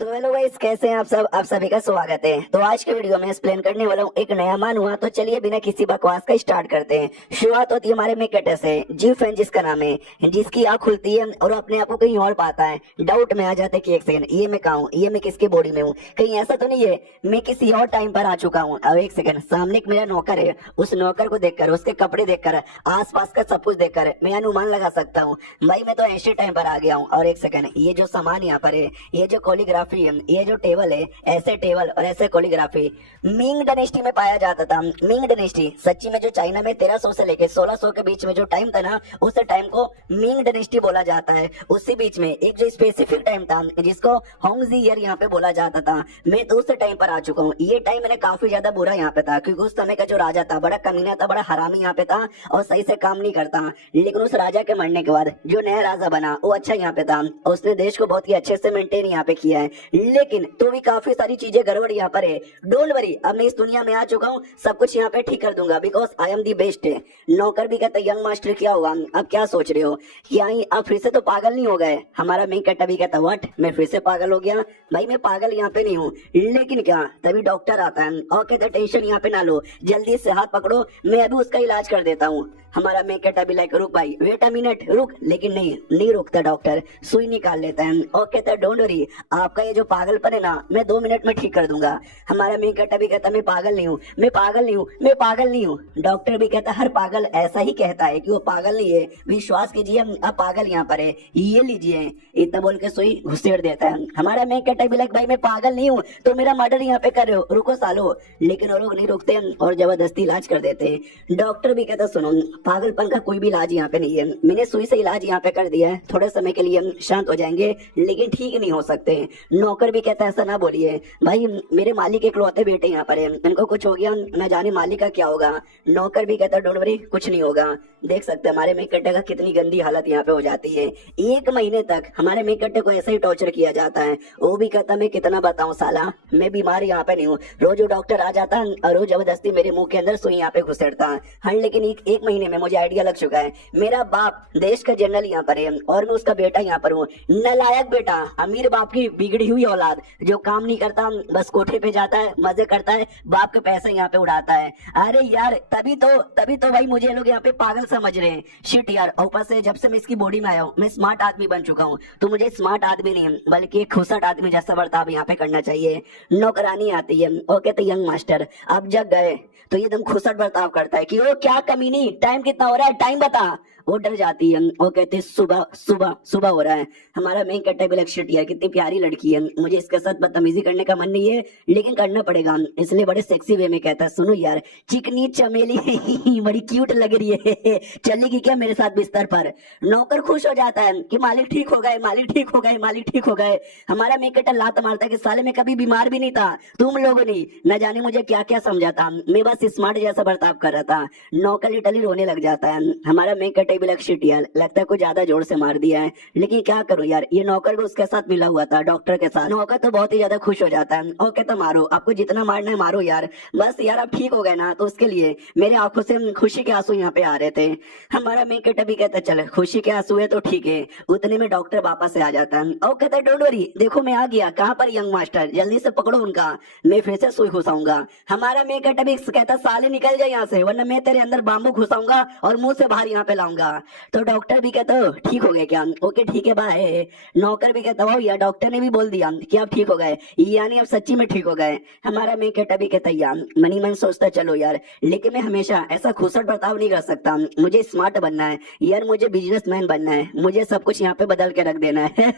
तो hello guys, कैसे हैं आप सब। आप सभी का स्वागत है। तो आज के वीडियो में एक्सप्लेन करने वाला हूँ एक नया मान हुआ। तो चलिए बिना किसी बकवास का स्टार्ट करते हैं। शुरुआत होती है हमारे मेकेटे से। जी फैन जिसका नाम है, जिसकी आंख खुलती है और अपने आप को कहीं और पाता है। डाउट में आ जाते कि एक सेकंड, ये मैं कहाँ हूँ, ये मैं किसके बॉडी में हूँ, कहीं ऐसा तो नहीं है मैं किसी और टाइम पर आ चुका हूँ। अब एक सेकंड, सामने एक मेरा नौकर है, उस नौकर को देखकर, उसके कपड़े देखकर, आसपास का सब कुछ देखकर मैं अनुमान लगा सकता हूँ भाई मैं तो ऐसे टाइम पर आ गया हूँ। और एक सेकंड, ये जो सामान यहाँ पर है, ये जो कोलिग्राफी है, ये जो टेबल है, ऐसे टेबल और ऐसे कोलिग्राफी मिंग डायनेस्टी में पाया जाता था। मिंग डायनेस्टी सच्ची में जो चाइना में 1300 से लेकर 1600 के बीच में जो टाइम था ना, उस टाइम को मिंग डायनेस्टी बोला जाता है। उसी बीच में एक जो स्पेसिफिक टाइम था जिसको होंगजी ईयर यहाँ पे बोला जाता था। मैं तो उस टाइम पर आ चुका हूँ। ये टाइम मैंने काफी ज्यादा बुरा यहाँ पे था, क्योंकि उस समय का जो राजा था बड़ा कमीना था, बड़ा हरामी यहाँ पे था और सही से काम नहीं करता। लेकिन उस राजा के मरने के बाद जो नया राजा बना वो अच्छा यहाँ पे था, उसने देश को बहुत ही अच्छे से मेंटेन यहाँ पे किया है। लेकिन तो भी काफी सारी चीजें गड़बड़ यहाँ पर है। डोंट वरी, अब मैं इस दुनिया में आ चुका हूँ, सब कुछ यहाँ पे ठीक कर दूंगा, because I am the best. नौकर भी कहता यंग मास्टर क्या हुआ, अब क्या सोच रहे हो कि आई अब फिर से तो पागल नहीं हो गए। हमारा मेन कट्टा भी कहता व्हाट, मैं फिर से पागल हो गया। भाई मैं पागल यहाँ पे नहीं हूँ, लेकिन क्या, तभी डॉक्टर आता है और कहता टेंशन यहाँ पे ना लो, जल्दी से हाथ पकड़ो, मैं अभी उसका इलाज कर देता हूँ। हमारा मेन कट्टा भी लाइक रुक भाई, वेट अ मिनट, रुक। लेकिन नहीं रुकता डॉक्टर, सुई निकाल लेता है और कहता है डोंट वरी, आपका ये जो पागलपन है ना मैं 2 मिनट में ठीक कर दूंगा। हमारा मेन कट्टा भी कहता मैं पागल नहीं हूँ, मैं पागल नहीं हूँ, मैं पागल नहीं हूँ। डॉक्टर भी कहता हर पागल ऐसा ही कहता है कि वो पागल नहीं है, विश्वास कीजिए अब पागल यहाँ पर है, ये लीजिए। इतना बोल के सुई घुसेड़ देता है। हमारा मेन कट्टा भी लाइक भाई मैं पागल नहीं हूँ तो मेरा मर्डर यहाँ पे कर रहे हो, रुको सालो। लेकिन वो लोग नहीं रुकते और जबरदस्ती इलाज कर देते हैं। डॉक्टर भी कहता सुनो, पागलपन का कोई भी इलाज यहाँ पे नहीं है, मैंने सुई से इलाज यहाँ पे कर दिया है, थोड़े समय के लिए शांत हो जाएंगे लेकिन ठीक नहीं हो सकते। नौकर भी कहता है ऐसा ना बोलिए भाई, मेरे मालिक इकलौते बेटे यहाँ पर है, इनको कुछ हो गया न जाने मालिक का क्या होगा। नौकर भी कहता डोंट वरी, कुछ नहीं होगा। देख सकते हैं हमारे मेकट्टे का कितनी गंदी हालत यहाँ पे हो जाती है। 1 महीने तक हमारे मेकट्टे को ऐसे ही टॉर्चर किया जाता है। वो भी कहता मैं कितना बताऊं साला, मैं बीमार यहाँ पे नहीं हूँ। रोज वो डॉक्टर आ जाता और रोज जबरदस्ती मेरे मुंह के अंदर सुई यहाँ पे घुसेड़ता। हाँ लेकिन एक महीने में मुझे आइडिया लग चुका है, मेरा बाप देश का जनरल यहाँ पर है और मैं उसका बेटा यहाँ पर हूँ। नालायक बेटा, अमीर बाप की बिगड़ी हुई औलाद, जो काम नहीं करता, बस कोठे पे जाता है, मजे करता है, बाप के पैसे यहाँ पे उड़ाता है। अरे यार तभी तो भाई मुझे लोग यहाँ पे पागल समझ रहे हैं। शिट यार, ऊपर से जब से मैं इसकी बॉडी में आया हूँ मैं स्मार्ट आदमी बन चुका हूँ, तो मुझे स्मार्ट आदमी नहीं बल्कि एक खुसट आदमी जैसा बर्ताव यहाँ पे करना चाहिए। नौकरानी आती है, ओके तो यंग मास्टर अब जग गए, तो ये एकदम खुसट बर्ताव करता है कि वो क्या कमीनी, टाइम कितना हो रहा है, टाइम बता। वो डर जाती है, वो कहते सुबह सुबह सुबह हो रहा है। हमारा मेन कट्टा भी शिट यार कितनी प्यारी लड़की है, मुझे इसके साथ बदतमीजी करने का मन नहीं है लेकिन करना पड़ेगा, इसलिए बड़े सेक्सी वे में कहता है सुनो यार चिकनी चमेली बड़ी क्यूट लग रही है, चलेगी क्या मेरे साथ बिस्तर पर। नौकर खुश हो जाता है कि मालिक ठीक हो गए, मालिक ठीक हो गए, मालिक ठीक हो गए। हमारा मेन कट्टा लात मारता है कि साले में कभी बीमार भी नहीं था, तुम लोगों ने न जाने मुझे क्या क्या समझा था, मैं बस स्मार्ट जैसा बर्ताव कर रहा था। नौकर लिटरली रोने लग जाता है। हमारा मेन कट्टा भी शिट यार लगता है कुछ ज्यादा जोर से मार दिया है, लेकिन क्या करूं यार, ये नौकर भी उसके साथ मिला हुआ था, डॉक्टर के साथ। नौकर तो बहुत ही ज्यादा खुश हो जाता है और कहता मारो, आपको जितना मारना है मारो यार, बस यार आप ठीक हो गए ना, तो उसके लिए मेरे आंखों से खुशी के आंसू यहाँ पे आ रहे थे। हमारा मेन कट्टा भी कहता चल खुशी के आंसू है तो ठीक है। उतने में डॉक्टर वापस से आ जाता है और कहता है डोंट वरी, देखो मैं आ गया, कहाँ पर यंग मास्टर, जल्दी से पकड़ो उनका, मैं फिर से सुई घुसाऊंगा। हमारा मेन कट्टा भी कहता साले निकल जाए यहाँ से, वरना मैं तेरे अंदर बाम्बू घुसाऊंगा और मुंह से बाहर यहाँ पे लाऊंगा। तो डॉक्टर भी कहता ठीक हो गए क्या, ओके ठीक है बाय। नौकर भी कहता हो यार डॉक्टर ने भी बोल दिया कि आप ठीक हो गए, यानी आप सच्ची में ठीक हो गए। हमारा मेन कट्टा भी कहता यार मनी मन सोचता चलो यार, लेकिन मैं हमेशा ऐसा खुसट बर्ताव नहीं कर सकता, मुझे स्मार्ट बनना है यार, मुझे बिजनेसमैन बनना है, मुझे सब कुछ यहाँ पे बदल के रख देना है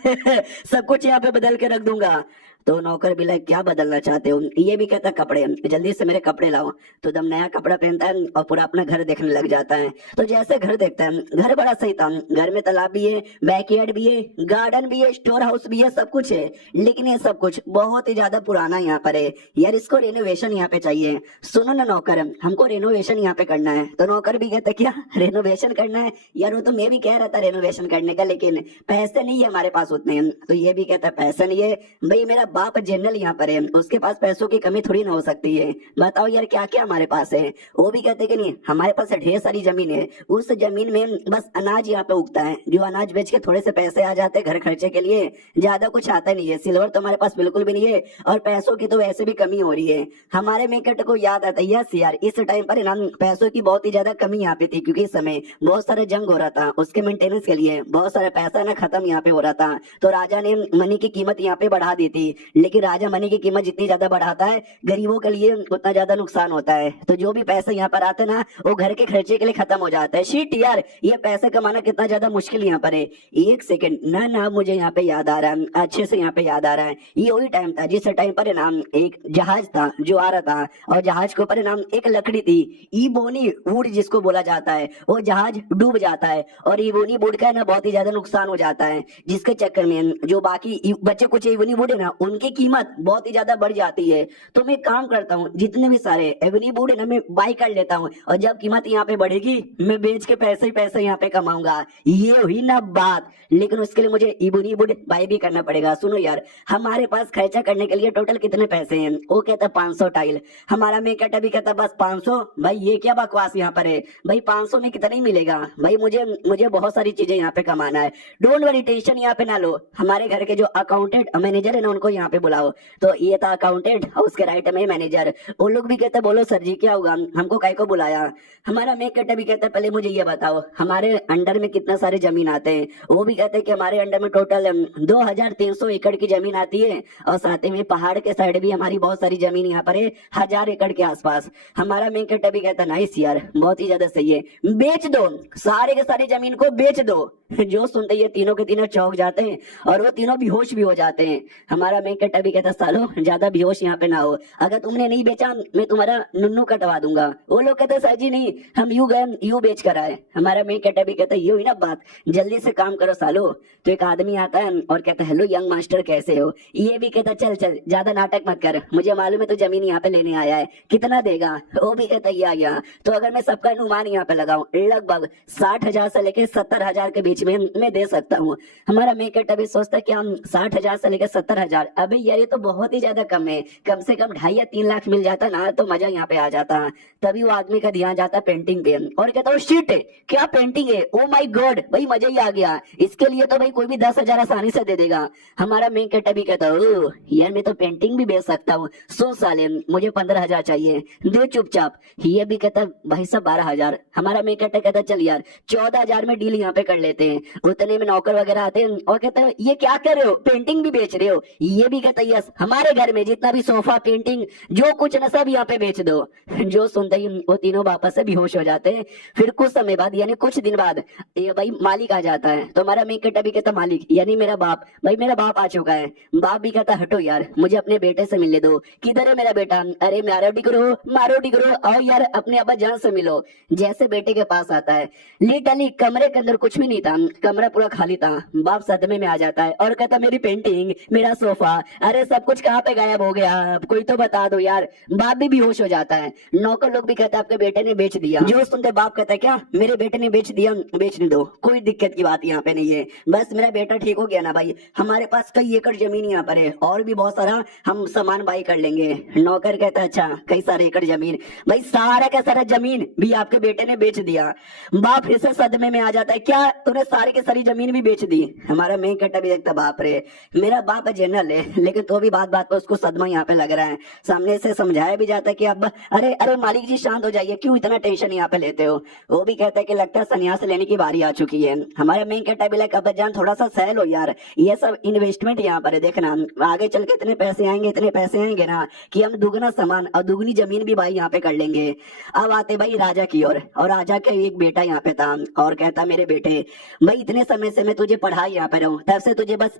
सब कुछ यहाँ पे बदल के रख दूंगा। तो नौकर भी लाइक क्या बदलना चाहते हो, ये भी कहता कपड़े, जल्दी से मेरे कपड़े लाओ। तो दम नया कपड़ा पहनता है और पूरा अपना घर देखने लग जाता है। तो जैसे घर देखता है, घर बड़ा सही था, घर में तालाब भी है, बैकयार्ड भी है, गार्डन भी है, स्टोर हाउस भी है, सब कुछ है। लेकिन ये सब कुछ बहुत ही ज्यादा पुराना यहाँ पर है यार, इसको रेनोवेशन यहाँ पे चाहिए। सुनो ना नौकर, हमको रेनोवेशन यहाँ पे करना है। तो नौकर भी कहता क्या रेनोवेशन करना है यार, वो तो मैं भी कह रहा था रेनोवेशन करने का, लेकिन पैसे नहीं है हमारे पास उतने। तो ये भी कहता पैसे नहीं है भाई, मेरा बाप जनरल यहाँ पर है, उसके पास पैसों की कमी थोड़ी ना हो सकती है। बताओ यार क्या क्या हमारे पास है। वो भी कहते कि नहीं, हमारे पास ढेर सारी जमीन है, उस जमीन में बस अनाज यहाँ पे उगता है, जो अनाज बेच के थोड़े से पैसे आ जाते हैं घर खर्चे के लिए, ज्यादा कुछ आता नहीं है। सिल्वर तो हमारे पास बिल्कुल भी नहीं है, और पैसों की तो वैसे भी कमी हो रही है। हमारे मेकट को याद आता है, यस यार इस टाइम पर ना पैसों की बहुत ही ज्यादा कमी यहाँ पे थी, क्योंकि इस समय बहुत सारा जंग हो रहा था, उसके मेंटेनेंस के लिए बहुत सारा पैसा ना खत्म यहाँ पे हो रहा था। तो राजा ने मनी की कीमत यहाँ पे बढ़ा दी थी, लेकिन राजा मनी की कीमत जितनी ज्यादा बढ़ाता है गरीबों के लिए उतना ज्यादा नुकसान होता है। तो जो भी पैसे यहाँ पर आते ना वो घर के खर्चे के लिए खत्म हो जाता है। शीट यार ये पैसे कमाना कितना ज्यादा मुश्किल यहाँ पर है। एक सेकंड ना ना मुझे यहाँ पे याद आ रहा है, अच्छे से यहाँ पे याद आ रहा है, ये वही टाइम था जिस टाइम पर ना एक जहाज था जो आ रहा था, और जहाज के ऊपर ना एक लकड़ी थी, इबोनी वुड जिसको बोला जाता है, वो जहाज डूब जाता है, और इबोनी वुड का ना बहुत ही ज्यादा नुकसान हो जाता है, जिसके चक्कर में जो बाकी बच्चे कुछ इबोनी वुड है ना उनकी कीमत बहुत ही ज्यादा बढ़ जाती है। तो मैं काम करता हूँ जितने भी सारे इबोनी वुड है ना मैं बाई कर लेता हूँ, और जब कीमत यहाँ पे बढ़ेगी मैं बेच के पैसे ही पैसे यहाँ पे कमाऊंगा। ये हुई ना बात, लेकिन उसके लिए मुझे इबोनी वुड बाई भी करना पड़ेगा। सुनो यार हमारे पास खर्चा करने के लिए टोटल कितने पैसे हैं। वो कहता 500 टाइल, हमारा मेकट अभी कहता बस 500। भाई ये क्या बकवास यहाँ पर है भाई, 500 में कितना ही मिलेगा भाई, मुझे मुझे बहुत सारी चीजें यहाँ पे कमाना है। डोंट वरी टेंशन यहाँ पे ना लो, हमारे घर के जो अकाउंटेंट मैनेजर है ना उनको यहाँ पे बुलाओ। तो ये था अकाउंटेंट और उसके राइट में मैनेजर। वो लोग भी कहते बोलो सर जी क्या होगा, हमको काय को बुलाया। हमारा मेकट भी कहता पहले मुझे ये बताओ हमारे अंडर में कितना सारे जमीन आते हैं। वो भी कहते हैं कि हमारे अंडर में टोटल 2300 एकड़ की जमीन आती है, और साथ ही में पहाड़ के साइड भी हमारी बहुत सारी जमीन यहाँ पर है, 1000 एकड़ के आसपास। हमारा मेकट भी कहता नाइस यार बहुत ही ज्यादा सही है, बेच दो सारे के सारे जमीन को बेच दो। जो सुनते ये तीनों के तीनों चौंक जाते हैं और वो तीनों बेहोश भी हो जाते हैं। हमारा मेकट भी कहता सालो ज्यादा बेहोश यहाँ पे ना हो, अगर तुमने नहीं बेचा मैं तुम्हारा नुन्नू कटवा दूंगा। वो लोग कहते सर जी नहीं हम यू गए यू बेच कर आए। हमारा मेकट भी कहता ये हुई ना बात, जल्दी से काम करो सालो। तो एक आदमी आता है और कहता हेलो यंग मास्टर कैसे हो। ये भी कहता चल चल ज्यादा नाटक मत कर, मुझे मालूम है तू जमीन यहाँ पे लेने आया है, कितना देगा। वो भी कहता ये आ गया। तो अगर मैं सबका अनुमान यहाँ पे लगाऊं लगभग 60,000 से लेके 70,000 के बीच में मैं दे सकता हूँ। हमारा मेकट अभी सोचता है कि हम 60,000 से लेकर 70,000, अबे यार ये तो बहुत ही ज्यादा कम है, कम से कम 2.5 या 3 लाख मिल जाता ना तो मजा यहाँ पे आ जाता। तभी वो आदमी का ध्यान जाता पेंटिंग पे और कहता है शिट क्या पेंटिंग है, ओ माय गॉड भाई मजा ही आ गया, इसके लिए तो भाई कोई भी 10,000 आसानी से दे देगा। हमारा मेकट भी कहता है यार मैं तो पेंटिंग भी बेच सकता हूँ, 100 साले मुझे 15,000 चाहिए दे चुपचाप। ये भी कहता भाई साहब 12,000। हमारा मेकट कहता चल यार 14,000 में डील यहाँ पे कर लेते हैं। उतने में नौकर वगैरह आते हैं और कहते हैं ये क्या कर रहे हो, पेंटिंग भी बेच रहे हो। ये भी कहता यस हमारे घर में जितना भी सोफा पेंटिंग जो कुछ न सब यहाँ पे बेच दो। जो सुनते ही वो तीनों वापस से बेहोश हो जाते हैं। फिर कुछ समय बाद यानी कुछ दिन बाद ये भाई मालिक आ जाता है। तो हमारा मेकट भी कहता मालिक यानी मेरा बाप, भाई मेरा बाप आ चुका है। बाप भी कहता हटो यार मुझे अपने बेटे से मिलने दो। किधर है मेरा बेटा, अरे मारो डिगरो आओ यार अपने अब्बा जान से मिलो। जैसे बेटे के पास आता है लिटरली कमरे के अंदर कुछ भी नहीं था, कमरा पूरा खाली था। बाप सदमे में आ जाता है और कहता मेरी पेंटिंग मेरा सोफा अरे सब कुछ कहाँ पे गायब हो गया, कोई तो बता दो यार। बाप भी बेहोश हो जाता है। नौकर लोग भी कहते हैं आपके बेटे ने बेच दिया। जो सुनते बाप कहता है क्या मेरे बेटे ने बेच दिया, बेचने दो कोई दिक्कत की बात यहाँ पे नहीं है, बस मेरा बेटा ठीक हो गया ना भाई। हमारे पास कई एकड़ जमीन यहाँ पर है और भी बहुत सारा हम सामान बाई कर लेंगे। नौकर कहता है अच्छा कई सारे एकड़ जमीन, भाई सारा का सारा जमीन भी आपके बेटे ने बेच दिया। बाप फिर से सदमे में आ जाता है क्या तूने सारी की सारी जमीन भी बेच दी। हमारा मेन कट्टा भी देखता बाप रे मेरा बाप जनरल है, लेकिन तो भी बात बात पर उसको सदमा यहाँ पे लग रहा है। सामने से समझाया भी जाता है कि अब अरे अरे मालिक जी शांत हो जाइए, क्यों इतना टेंशन यहाँ पे लेते हो। वो भी कहता है कि लगता है संन्यास लेने की बारी आ चुकी है। हमारा मेन कट्टा भी लगा अब जान थोड़ा सा सहल हो यार, ये सब इन्वेस्टमेंट यहाँ पर है, देखना आगे चल के इतने पैसे आएंगे ना कि हम दुगना सामान और दुगनी जमीन भी भाई यहाँ पे कर लेंगे। अब आते भाई राजा की ओर, और राजा का एक बेटा यहाँ पे था और कहता मेरे बेटे भाई इतने समय से मैं तुझे पढ़ाई यहाँ पे रहूं, तब से तुझे बस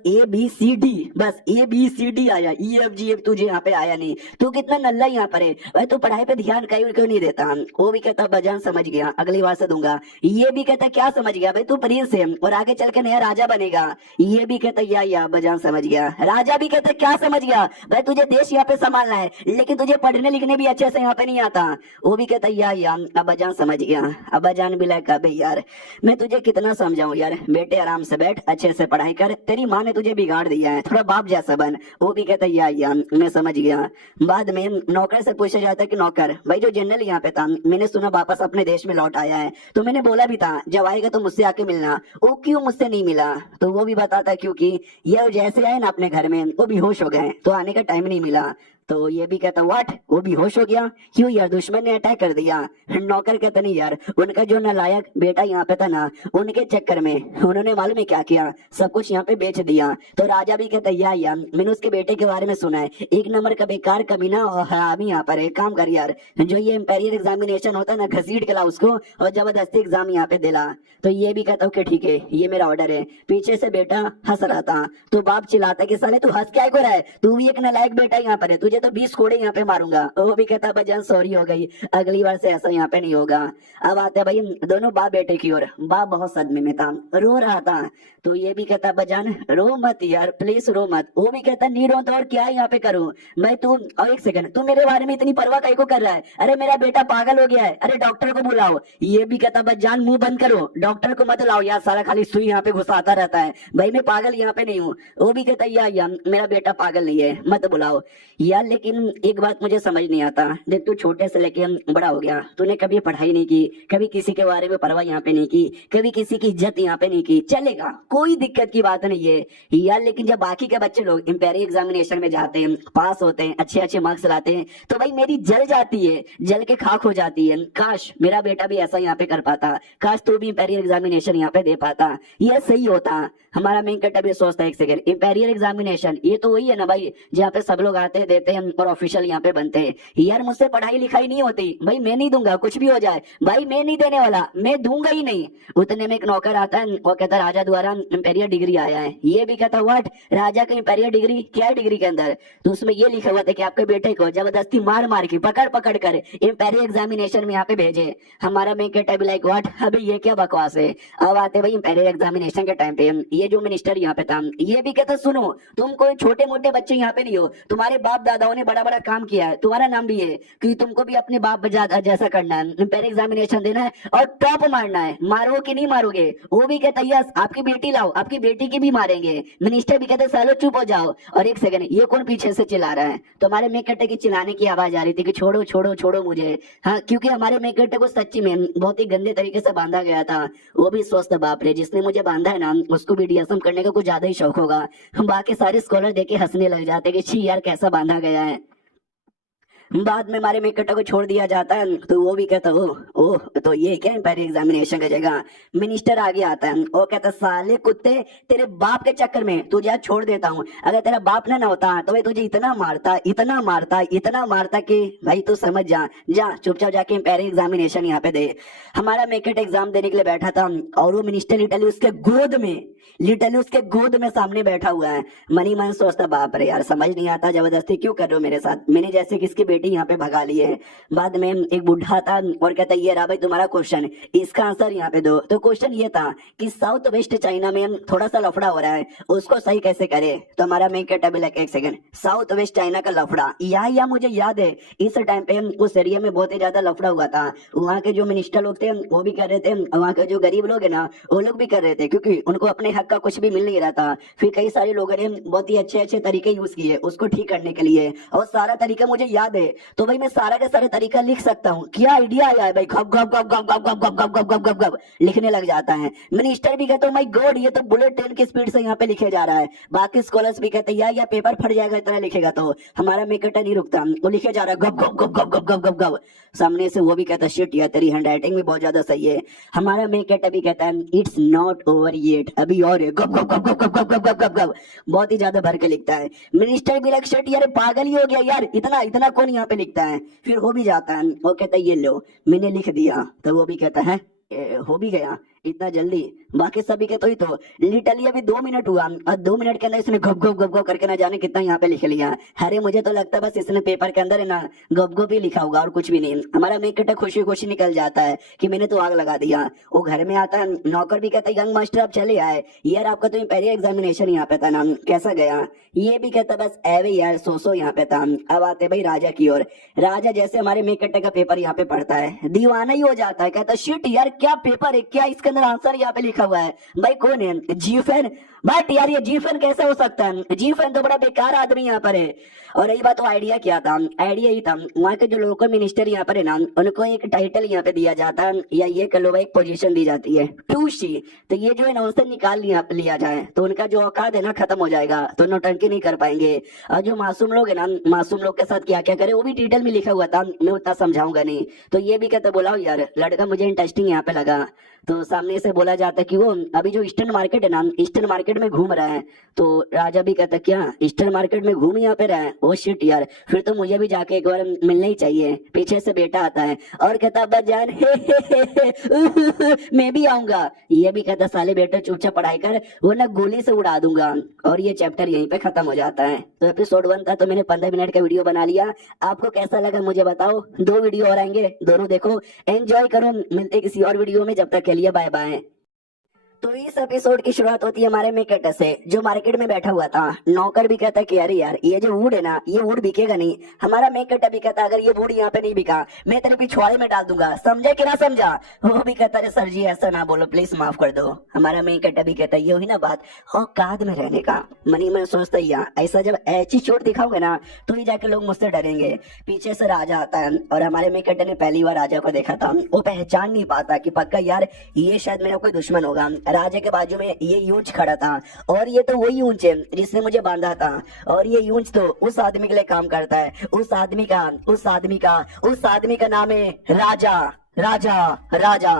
ABCD आया, EFG तुझे यहाँ पे आया नहीं, तू कितना नल्ला यहाँ पर है भाई, तू पढ़ाई पे ध्यान क्यों नहीं देता। वो भी कहता बजान समझ गया अगली बार से दूंगा। ये भी कहता क्या समझ गया भाई, तू प्रिंस है और आगे चल के नया राजा बनेगा। ये भी कहता या बजान समझ गया। राजा भी कहता क्या समझ गया भाई, तुझे देश यहाँ पे संभालना है लेकिन तुझे पढ़ने लिखने भी अच्छे से यहाँ पे नहीं आता। वो भी कहता या अब्बाजान समझ गया। अब्बाजान भी लगा अबे यार मैं तुझे कितना समझाऊं यार, बेटे आराम से बैठ अच्छे से पढ़ाई कर, तेरी माँ ने तुझे बिगाड़ दिया है, थोड़ा बाप जैसा बन। वो भी कहता या मैं समझ गया। बाद में नौकर से पूछा जाता है कि नौकर भाई जो जनरल यहाँ पे था, मैंने सुना वापस अपने देश में लौट आया है, तो मैंने बोला भी था जब आएगा तो मुझसे आके मिलना, वो क्यों मुझसे नहीं मिला? तो वो भी बताता क्योंकि ये जैसे आए ना अपने घर में वो बेहोश हो गए तो आने का टाइम नहीं मिला। तो ये भी कहता व्हाट, वो बेहोश हो गया क्यों यार, दुश्मन ने अटैक कर दिया? नौकर कहता नहीं यार, उनका जो नालायक बेटा यहाँ पे था ना, उनके चक्कर में उन्होंने मालूम है क्या किया, सब कुछ यहाँ पे बेच दिया। तो राजा भी कहता या मैंने उसके बेटे के बारे में सुना है, एक नंबर का बेकार कमीना और हरामी यहाँ पर है। काम कर यार, जो ये इंपेरियल एग्जामिनेशन होता है ना, घसीट के ला उसको और जबरदस्ती एग्जाम यहाँ पे दिला। तो ये भी कहता हूँ कि ठीक है ये मेरा ऑर्डर है। पीछे से बेटा हंस रहा था तो बाप चिल्लाता कि साले तू हंस क्या को रहा है, तू भी एक नालायक बेटा यहाँ पर है, तुझे तो 20 कोड़े यहाँ पे मारूंगा। वो भी कहता भजन सॉरी हो गई, अगली बार से ऐसा यहाँ पे नहीं होगा। अब आते भाई दोनों बाप बेटे की ओर। बाप बहुत सदमे में था, रो रहा था। तो ये भी कहता भजन रो मत यार, प्लीज रो मत। वो भी कहता नहीं रो तो और क्या यहाँ पे करूं मैं, तू और एक सेकंड, तू मेरे बारे में इतनी परवाह काहे को कर रहा है? अरे मेरा बेटा पागल हो गया है, अरे डॉक्टर को बुलाओ। ये भी कहता भजन मुंह बंद करो, डॉक्टर को मत लाओ यार, सारा खाली सुई यहाँ पे घुसाता रहता है, भाई मैं पागल यहाँ पे नहीं हूँ। वो भी कहता या मेरा बेटा पागल नहीं है, मत बुलाओ यार। लेकिन एक बात मुझे समझ नहीं आता, देख तू छोटे से लेके बड़ा हो गया, तूने कभी पढ़ाई नहीं की, कभी किसी के बारे में परवाह यहाँ पे नहीं की, कभी किसी की इज्जत यहाँ पे नहीं की, चलेगा कोई दिक्कत की बात नहीं है यार। लेकिन जब बाकी के बच्चे लोग इंपेरियल एग्जामिनेशन में जाते हैं, पास होते हैं, अच्छे अच्छे मार्क्स लाते हैं, तो भाई मेरी जल जाती है, जल के खाक हो जाती है। काश मेरा बेटा भी ऐसा यहाँ पे कर पाता, काश तू भी इंपेरियल एग्जामिनेशन यहाँ पे दे पाता, ये सही होता। हमारा मेन कट भी सोचता है एक सेकंड, इंपेरियल एग्जामिनेशन ये तो वही है ना भाई जहाँ पे सब लोग आते हैं, देते हैं और ऑफिशियल यहाँ पे बनते हैं। यार मुझसे पढ़ाई लिखाई नहीं होती भाई, मैं नहीं दूंगा, कुछ भी हो जाए भाई मैं नहीं देने वाला, मैं दूंगा ही नहीं। उतने में एक नौकर आता है, वो कहता राजा द्वारा इंपेरियल डिग्री आया है। ये भी कहता व्हाट, राजा का इंपेरियल डिग्री? क्या है डिग्री के अंदर? तो उसमें ये लिखा हुआ था कि आपके बेटे को जबरदस्ती मार मार के पकड़ पकड़ कर इंपेरियल एग्जामिनेशन में यहाँ पे भेजे। हमारा मेन कट भी लाइक व्हाट, अभी ये क्या बकवास है। अब आते भाई इंपेरियल एग्जामिनेशन के टाइम पे ये जो मिनिस्टर यहाँ पे था, ये भी कहता सुनो तुम कोई छोटे मोटे बच्चे यहाँ पे नहीं हो, तुम्हारे बाप दादाओं ने बड़ा बड़ा काम किया है, तुम्हारा नाम भी है कि तुमको भी अपने बाप जैसा करना है, इंपेरियल एग्जामिनेशन देना है और टॉप मारना है। मारो कि नहीं मारोगे? वो भी कहता यस, आपकी बेटी लाओ, आपकी बेटी की भी मारेंगे। मिनिस्टर भी कहते सालो चुप हो जाओ। और एक सेकंड, ये कौन पीछे से चिल्ला रहा है? तो हमारे मेकटे की चिल्लाने की आवाज आ रही थी कि छोड़ो छोड़ो छोड़ो मुझे। हाँ, क्योंकि हमारे मेकटे को सच्ची में बहुत ही गंदे तरीके से बांधा गया था। वो भी स्वस्थ बाप रे, जिसने मुझे बांधा है ना उसको BDSM करने का कुछ ज्यादा ही शौक होगा। बाकी सारे स्कॉलर देख के हंसने लग जाते कि छी यार कैसा बांधा गया है। बाद में हमारे मेकटा को छोड़ दिया जाता है तो वो भी कहता ओ तो ये क्या इंपेरियल एग्जामिनेशन का जगह। मिनिस्टर आगे आता है, वो कहता साले कुत्ते तेरे बाप के चक्कर में तुझे आज छोड़ देता हूँ, अगर तेरा बाप ना होता तो भाई तुझे इतना मारता इतना मारता इतना मारता कि भाई तू समझ जा चुपचाप जाके इंपेरियल एग्जामिनेशन यहाँ पे दे। हमारा मेकट एग्जाम देने के लिए बैठा था और वो मिनिस्टर लिटरली उसके गोद में सामने बैठा हुआ है। मनी मन सोचता बाप रे यार समझ नहीं आता, जबरदस्ती क्यों कर रहे हो मेरे साथ, मैंने जैसे किसकी बेटी यहाँ पे भगा ली है। बाद में एक बुढ़ा था और कहता ये रहा भाई तुम्हारा क्वेश्चन, इसका आंसर यहाँ पे दो। तो क्वेश्चन ये था कि साउथ वेस्ट चाइना में थोड़ा सा लफड़ा हो रहा है, उसको सही कैसे करे। तो हमारा मेन कहता भी एक सेकंड, साउथ वेस्ट चाइना का लफड़ा या मुझे याद है इस टाइम पे उस एरिया में बहुत ही ज्यादा लफड़ा हुआ था। वहाँ के जो मिनिस्टर लोग थे वो भी कर रहे थे, वहाँ के जो गरीब लोग है ना वो लोग भी कर रहे थे, क्योंकि उनको अपने हक का कुछ भी मिल नहीं रहा था। फिर कई सारे लोगों ने बहुत ही अच्छे अच्छे तरीके यूज किए उसको ठीक करने के लिए, और सारा तरीका मुझे याद है। तो भाई मैं सारा का सारा तरीका लिख सकता हूँ, क्या आइडिया आया है भाई, गप गप गप गप गप गप गप गप गप गप गप लिखने लग जाता है। मिनिस्टर भी कहते माय गॉड ये तो बुलेट ट्रेन की स्पीड से यहाँ पे लिखे जा रहा है। बाकी स्कॉलर्स भी कहते या पेपर फट जाएगा इतना लिखेगा। तो हमारा मेकटा नहीं रुकता, वो लिखे जा रहा है गप गप गप गप गप गप गप। सामने से वो भी कहता शिट यार तेरी हैंडराइटिंग भी बहुत ज्यादा सही है। हमारा मेकटा भी कहता है इट्स नॉट ओवर येट, अभी और है, गप गप गप गप गप गप गप गप गप बहुत ही ज्यादा भर के लिखता है। मिनिस्टर भी लग शिट यार पागल ही हो गया यार, इतना इतना कौन यहाँ पे लिखता है। फिर हो भी जाता है, वो कहता है ये लो मैंने लिख दिया। तो वो भी कहता है हो भी गया इतना जल्दी, बाकी सभी के तो ही तो लिटरली अभी 2 मिनट हुआ और 2 मिनट के अंदर इसने गप गप गप गप करके ना जाने कितना यहाँ पे लिख लिया। अरे मुझे तो लगता है बस इसने पेपर के अंदर है ना गप गप ही लिखा होगा और कुछ भी नहीं। हमारा मेकटा खुशी खुशी निकल जाता है कि मैंने तो आग लगा दिया। वो घर में आता है, नौकर भी कहता है यंग मास्टर आप चले आए यार, आपका तो इंपेरियल एग्जामिनेशन यहाँ पे था ना कैसा गया। ये भी कहता बस एवे यार सो यहाँ पे था। अब आते भाई राजा की ओर। राजा जैसे हमारे मेकटे का पेपर यहाँ पे पढ़ता है दीवाना ही हो जाता है, कहता शिट यार क्या पेपर है, क्या इसके अंदर आंसर यहाँ पे लिखा हुआ है, भाई कौन है जीफेन। बट यार ये जी फैन कैसे हो सकता है, जी फैन तो बड़ा बेकार आदमी यहाँ पर है। और रही बात, तो आइडिया क्या था, आइडिया ही था वहाँ के जो लोकल मिनिस्टर यहाँ पर है ना, उनको एक टाइटल यहाँ पे दिया जाता है, या ये कह लो भाई एक पोजीशन दी जाती है, टूशी। तो ये जो है ना उनसे निकाल लिया जाए तो उनका जो औकात है ना खत्म हो जाएगा, तो नौटंकी नहीं कर पाएंगे। और जो मासूम लोग है ना, मासूम लोग के साथ क्या क्या करे वो भी डिटेल में लिखा हुआ था, मैं उतना समझाऊंगा नहीं। तो ये भी कहते बोला यार लड़का मुझे इंटरेस्टिंग यहाँ पे लगा। तो सामने से बोला जाता है कि वो अभी जो ईस्टर्न मार्केट है ना, ईस्टर्न मार्केट में घूम रहा है। तो राजा भी कहता क्या ईस्टर्न मार्केट में घूम यहाँ पे रहा है, ओ शिट यार, फिर तो मुझे भी जाके एक बार मिलना ही चाहिए। पीछे से बेटा आता है और कहता अब्बा जान मैं भी आऊंगा। ये भी कहता साले बेटा चुपचाप पढ़ाई कर वरना गोली से उड़ा दूंगा। और ये चैप्टर यहीं पे खत्म हो जाता है। तो एपिसोड 1 था, तो मैंने 15 मिनट का वीडियो बना लिया। आपको कैसा लगा मुझे बताओ, 2 वीडियो और आएंगे, दोनों देखो, एंजॉय करो। मिलते किसी और वीडियो में, जब तक के लिए बाय बाय। तो इस एपिसोड की शुरुआत होती है हमारे मेकेटर से, जो मार्केट में बैठा हुआ था। नौकर भी कहता है कि अरे यार ये जो वुड है ना, ये वुड बिकेगा नहीं। हमारा मेकेटर भी कहता है अगर ये वुड यहाँ पे नहीं बिका मैं तेरे पिछवाड़े में डाल दूंगा, समझा कि ना समझा। वो भी कहता है सर जी ऐसा ना बोलो, प्लीज माफ कर दो। हमारा मेकेटर भी कहता है ये हुई ना बात औकात में रहने का। मनी में सोचता ही ऐसा जब एटीट्यूड दिखाओगे ना तो ही जाके लोग मुझसे डरेंगे। पीछे से राजा आता है और हमारे मेकेटर ने पहली बार राजा को देखा था। वो पहचान नहीं पाता कि पक्का यार ये शायद मेरा कोई दुश्मन होगा। राजा के बाजू में ये यूंच खड़ा था और ये तो वही यूंच है जिसने मुझे बांधा था। और ये यूंच तो उस आदमी के लिए काम करता है। उस आदमी का नाम है राजा। राजा राजा।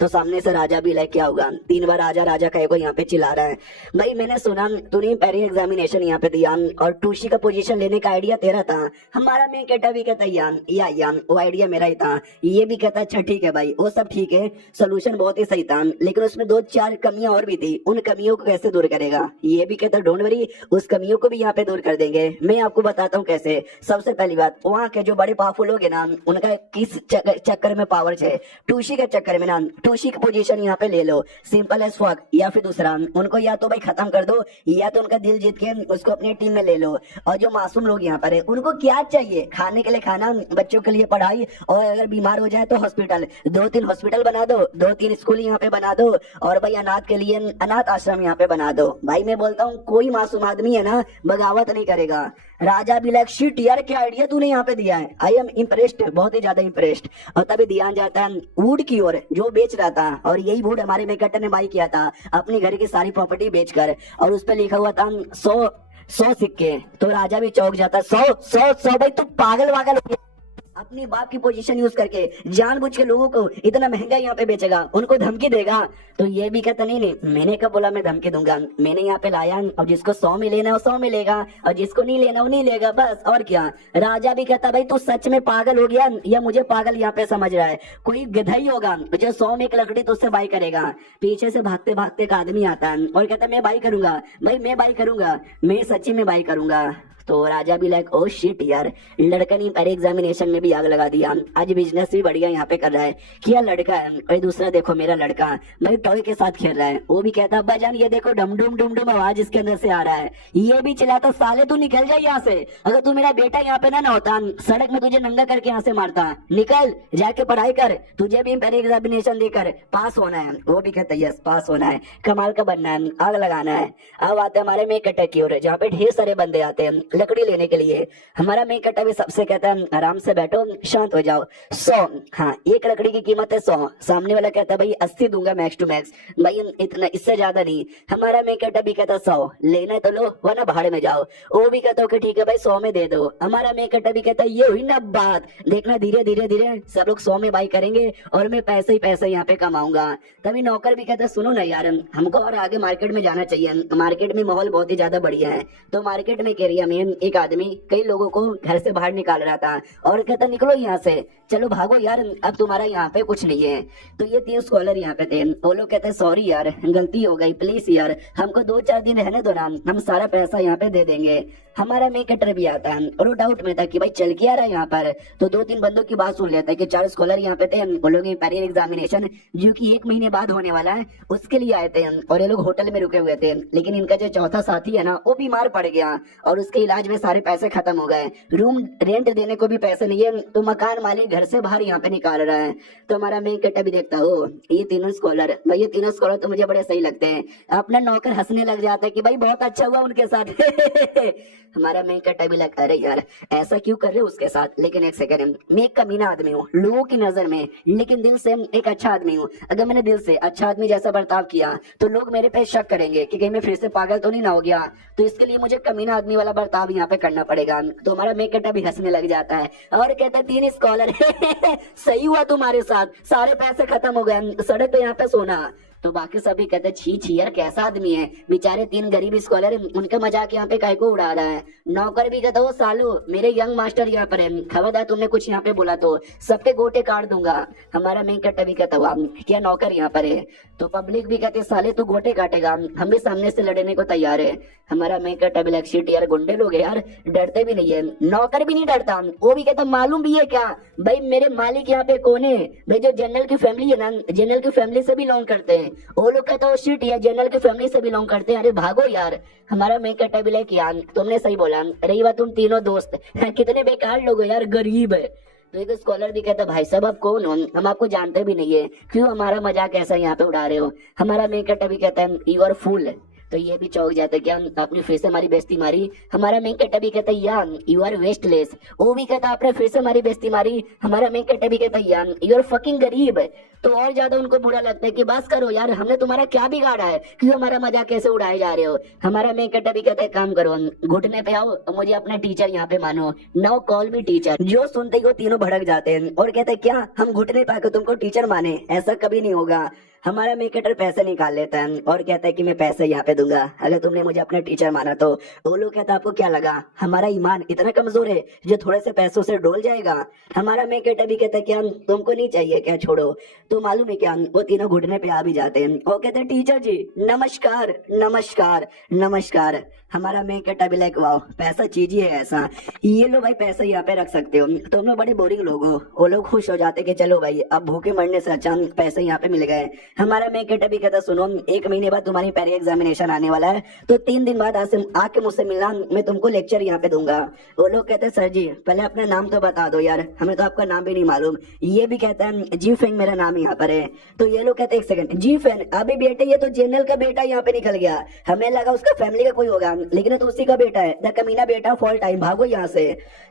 तो सामने से राजा भी लाइक क्या होगा, 3 बार राजा राजा कहे को यहाँ पे चिल्ला रहा है। भाई मैंने सुना तूने पहले एग्जामिनेशन यहाँ पे दिया और टूशी का पोजीशन लेने का आइडिया तेरा था। हमारा मैं कहता भी कहता या वो आइडिया मेरा ही था। ये भी कहता अच्छा ठीक है भाई, वो सब ठीक है, सोल्यूशन बहुत ही सही था, लेकिन उसमें 2-4 कमियां और भी थी, उन कमियों को कैसे दूर करेगा। ये भी कहता डोंट वरी, उस कमियों को भी यहाँ पे दूर कर देंगे। मैं आपको बताता हूँ कैसे। सबसे पहली बात, वहाँ के जो बड़े पावरफुल लोग है ना, उनका किस चक्कर में पावर है, टूशी के चक्कर में ना, टूशी की पोजीशन यहाँ पे ले लो, सिंपल एज फक। या फिर दूसरा, उनको या तो भाई खत्म कर दो या तो उनका दिल जीत के उसको अपनी टीम में ले लो। और जो मासूम लोग यहाँ पर है उनको क्या चाहिए, खाने के लिए खाना, बच्चों के लिए पढ़ाई, और अगर बीमार हो जाए तो हॉस्पिटल, 2-3 हॉस्पिटल बना दो, 2-3 स्कूल यहाँ पे बना दो, और भाई अनाथ के लिए अनाथ आश्रम यहाँ पे बना दो। भाई मैं बोलता हूँ कोई मासूम आदमी है ना बगावत नहीं करेगा। राजा भी लाइक शिट यार क्या आइडिया तूने यहाँ पे दिया है, आई एम इम्प्रेस्ड, बहुत ही ज्यादा इम्प्रेस्ड। और तभी ध्यान जाता है वुड की ओर जो बेच रहा था, और यही वुड हमारे मेकटर ने बाई किया था अपने घर की सारी प्रॉपर्टी बेचकर, और उस पर लिखा हुआ था 100 सिक्के। तो राजा भी चौंक जाता, 100 भाई तू पागल वागल हो गया। अपनी बाप की पोजीशन यूज करके जानबूझ के लोगों को इतना महंगा यहाँ पे बेचेगा, उनको धमकी देगा। तो ये भी कहता नहीं, मैंने कब बोला मैं धमकी दूंगा, मैंने यहाँ पे लाया और जिसको 100 में लेना है वो 100 में लेगा, और जिसको नहीं लेना वो नहीं लेगा, बस और क्या। राजा भी कहता भाई तू सच में पागल हो गया या मुझे पागल यहाँ पे समझ रहा है, कोई गधा ही होगा जो 100 में एक लकड़ी तो उससे बाई करेगा। पीछे से भागते भागते एक आदमी आता है और कहता मैं बाई करूंगा, भाई मैं बाई करूंगा, मैं सच्ची में बाई करूंगा। तो राजा भी लाइक ओ शिट यार, लड़का ने पहले एग्जामिनेशन में भी आग लगा दिया, आज बिजनेस भी बढ़िया यहाँ पे कर रहा है, क्या लड़का है। और दूसरा देखो मेरा लड़का भाई टॉय के साथ खेल रहा है, वो भी कहता अब्बा जान ये देखो डम डुम डुम डुम आवाज इसके अंदर से आ रहा है। ये भी चिल्लाता साले तू निकल जाए यहाँ से, अगर तू मेरा बेटा यहाँ पे ना होता सड़क में तुझे नंगा करके यहाँ से मारता, निकल जाके पढ़ाई कर, तुझे भी पहले एग्जामिनेशन देकर पास होना है। वो भी कहता यस पास होना है, कमाल का बनना है, आग लगाना है। अब आते हमारे मेकटर की ओर, जहाँ पे ढेर सारे बंदे आते हैं लकड़ी लेने के लिए। हमारा मेकटा भी सबसे कहता है आराम से बैठो शांत हो जाओ, 100, हाँ एक लकड़ी की कीमत है 100। सामने वाला कहता है भाई 80 दूंगा मैक्स टू मैक्स, भाई इतना इससे ज्यादा नहीं। हमारा मेकटा भी कहता 100 लेना है तो लो वरना भाड़े में जाओ। वो भी कहता कि ठीक है भाई 100 में दे दो। हमारा मेकटा भी कहता ये हुई ना बात, देखना धीरे धीरे धीरे सब लोग 100 में बाई करेंगे और मैं पैसे ही पैसे यहाँ पे कमाऊंगा। तभी नौकर भी कहता सुनो ना यार, हमको और आगे मार्केट में जाना चाहिए, मार्केट में माहौल बहुत ही ज्यादा बढ़िया है। तो मार्केट में एरिया में एक आदमी कई लोगों को घर से बाहर निकाल रहा था और कहता निकलो यहाँ से, चलो भागो यार, अब तुम्हारा यहाँ पे कुछ नहीं है। तो ये 3 स्कॉलर यहाँ पे थे, वो लोग कहते सॉरी यार गलती हो गई, प्लीज यार हमको 2-4 दिन रहने दो ना, हम सारा पैसा यहाँ पे दे देंगे। हमारा मेन कटर भी आता है और वो डाउट में था कि भाई चल क्या रहा है यहाँ पर। तो 2-3 बंदों की बात सुन लेता है कि 4 स्कॉलर यहाँ पे थे, वो लोग पेरियर एग्जामिनेशन जो कि 1 महीने बाद होने वाला है उसके लिए आए थे और ये लोग होटल में रुके हुए थे। लेकिन इनका जो चौथा साथी है ना वो बीमार पड़ गया और उसके इलाज में सारे पैसे खत्म हो गए। रूम रेंट देने को भी पैसे नहीं है, तो मकान मालिक घर से बाहर यहाँ पे निकाल रहा है। तो हमारा मेन कट्टा भी देखता हो ये तीनों स्कॉलर, भाई ये तीनों स्कॉलर तो मुझे बड़े सही लगते हैं। अपना नौकर हंसने लग जाता है कि भाई बहुत अच्छा हुआ उनके साथ। हमारा मेन कट्टा भी लगता है अरे यार ऐसा क्यों कर रहे हो उसके साथ। लेकिन एक सेकंड, मैं एक कमीना आदमी हूँ लोगों की नजर में, लेकिन दिल से एक अच्छा आदमी हूँ। अगर मैंने दिल से अच्छा आदमी जैसा बर्ताव किया तो लोग मेरे पे शक करेंगे कि कहीं मैं फिर से पागल तो नहीं ना हो गया। तो इसके लिए मुझे कमीना आदमी वाला बर्ताव यहाँ पे करना पड़ेगा। तो हमारा मेन कट्टा भी हंसने लग जाता है और कहता है 3 स्कॉलर सही हुआ तुम्हारे साथ, सारे पैसे खत्म हो गए, सड़क पे यहाँ पे सोना। तो बाकी सभी कहते छी छी यार कैसा आदमी है, बेचारे 3 गरीब स्कॉलर उनका मजाक यहाँ पे काहे को उड़ा रहा है। नौकर भी कहता वो सालो मेरे यंग मास्टर यहाँ पर है, खबरदार तुमने कुछ यहाँ पे बोला तो सबके गोटे काट दूंगा। हमारा मेन कट्टा भी कहता हुआ क्या नौकर यहाँ पर है। तो पब्लिक भी कहते साले तू गोटे काटेगा, हम भी सामने से लड़ने को तैयार है। हमारा मेन कट्टा भी लग शिट यार गुंडे लोग यार डरते भी नहीं है। नौकर भी नहीं डरता, वो भी कहता मालूम भी है क्या भाई मेरे मालिक यहाँ पे कौन है, भाई जो जनरल की फैमिली है ना, जनरल की फैमिली से बिलोंग करते हैं। वो लोग कहते हो शिट यार जनरल की फैमिली से बिलोंग करते हैं, अरे भागो यार। हमारा मेन कट्टा भी लाइक यार तुमने सही बोला, रही बात तुम तीनों दोस्त कितने बेकार लोग हो यार, गरीब है। तो एक स्कॉलर भी कहता भाई साहब आप कौन हो, हम आपको जानते भी नहीं है, क्यों हमारा मजाक ऐसा यहाँ पे उड़ा रहे हो। हमारा मेन कट्टा भी कहता है यू आर फूल। तो ये भी चौक जाता है क्या आपने फिर से हमारी बेइज्जती मारी। हमारा मेन कट्टा भी कहता है यार यू आर वेस्टलेस। वो भी कहता आपने फिर से हमारी बेइज्जती मारी। हमारा मेन कट्टा भी कहता है यार यू आर फकिंग गरीब। तो और ज्यादा उनको बुरा लगता है कि बस करो यार हमने तुम्हारा क्या बिगाड़ा है, क्यों हमारा मजाक कैसे उड़ाए जा रहे हो। हमारा मेन कट्टा भी कहता है काम करो घुटने पे आओ और मुझे अपना टीचर यहाँ पे मानो, नाउ कॉल मी टीचर। जो सुनते ही वो तीनों भड़क जाते हैं और कहते हैं क्या हम घुटने पे आकर तुमको टीचर माने, ऐसा कभी नहीं होगा। हमारा मेन कटर पैसे निकाल लेता है और कहता है कि मैं पैसे यहाँ पे दूंगा अगर तुमने मुझे अपना टीचर माना तो। वो लोग कहता है आपको क्या लगा हमारा ईमान इतना कमजोर है जो थोड़े से पैसों से डोल जाएगा। हमारा मेन कटर भी कहता है क्या तुमको नहीं चाहिए क्या, छोड़ो। तो मालूम है क्या वो तीनों घुटने पे आ भी जाते हैं और कहते हैं टीचर जी नमस्कार नमस्कार नमस्कार। हमारा मेन कट्टा भी लाइक वाओ पैसा चीज ही है ऐसा, ये लो भाई पैसा यहाँ पे रख सकते हो, तुम लोग बड़े बोरिंग लोग हो। वो लोग खुश हो जाते कि चलो भाई अब भूखे मरने से अच्छा पैसे यहाँ पे मिल गए। हमारा मेन कट्टा भी कहता सुनो 1 महीने बाद तुम्हारी पहली एग्जामिनेशन आने वाला है, तो 3 दिन बाद आके मुझसे मिलना, मैं तुमको लेक्चर यहाँ पे दूंगा। वो लोग कहते सर जी पहले अपना नाम तो बता दो यार, हमें तो आपका नाम भी नहीं मालूम। ये भी कहता है जी फेंग मेरा नाम यहाँ पर है। तो ये लोग कहते 1 सेकंड जी फेंग अभी बेटे ये तो जनरल का बेटा यहाँ पे निकल गया, हमें लगा उसका फैमिली का कोई होगा लेकिन तो उसी का बेटा है, द कमीना बेटा फॉल टाइम भागो यहाँ से।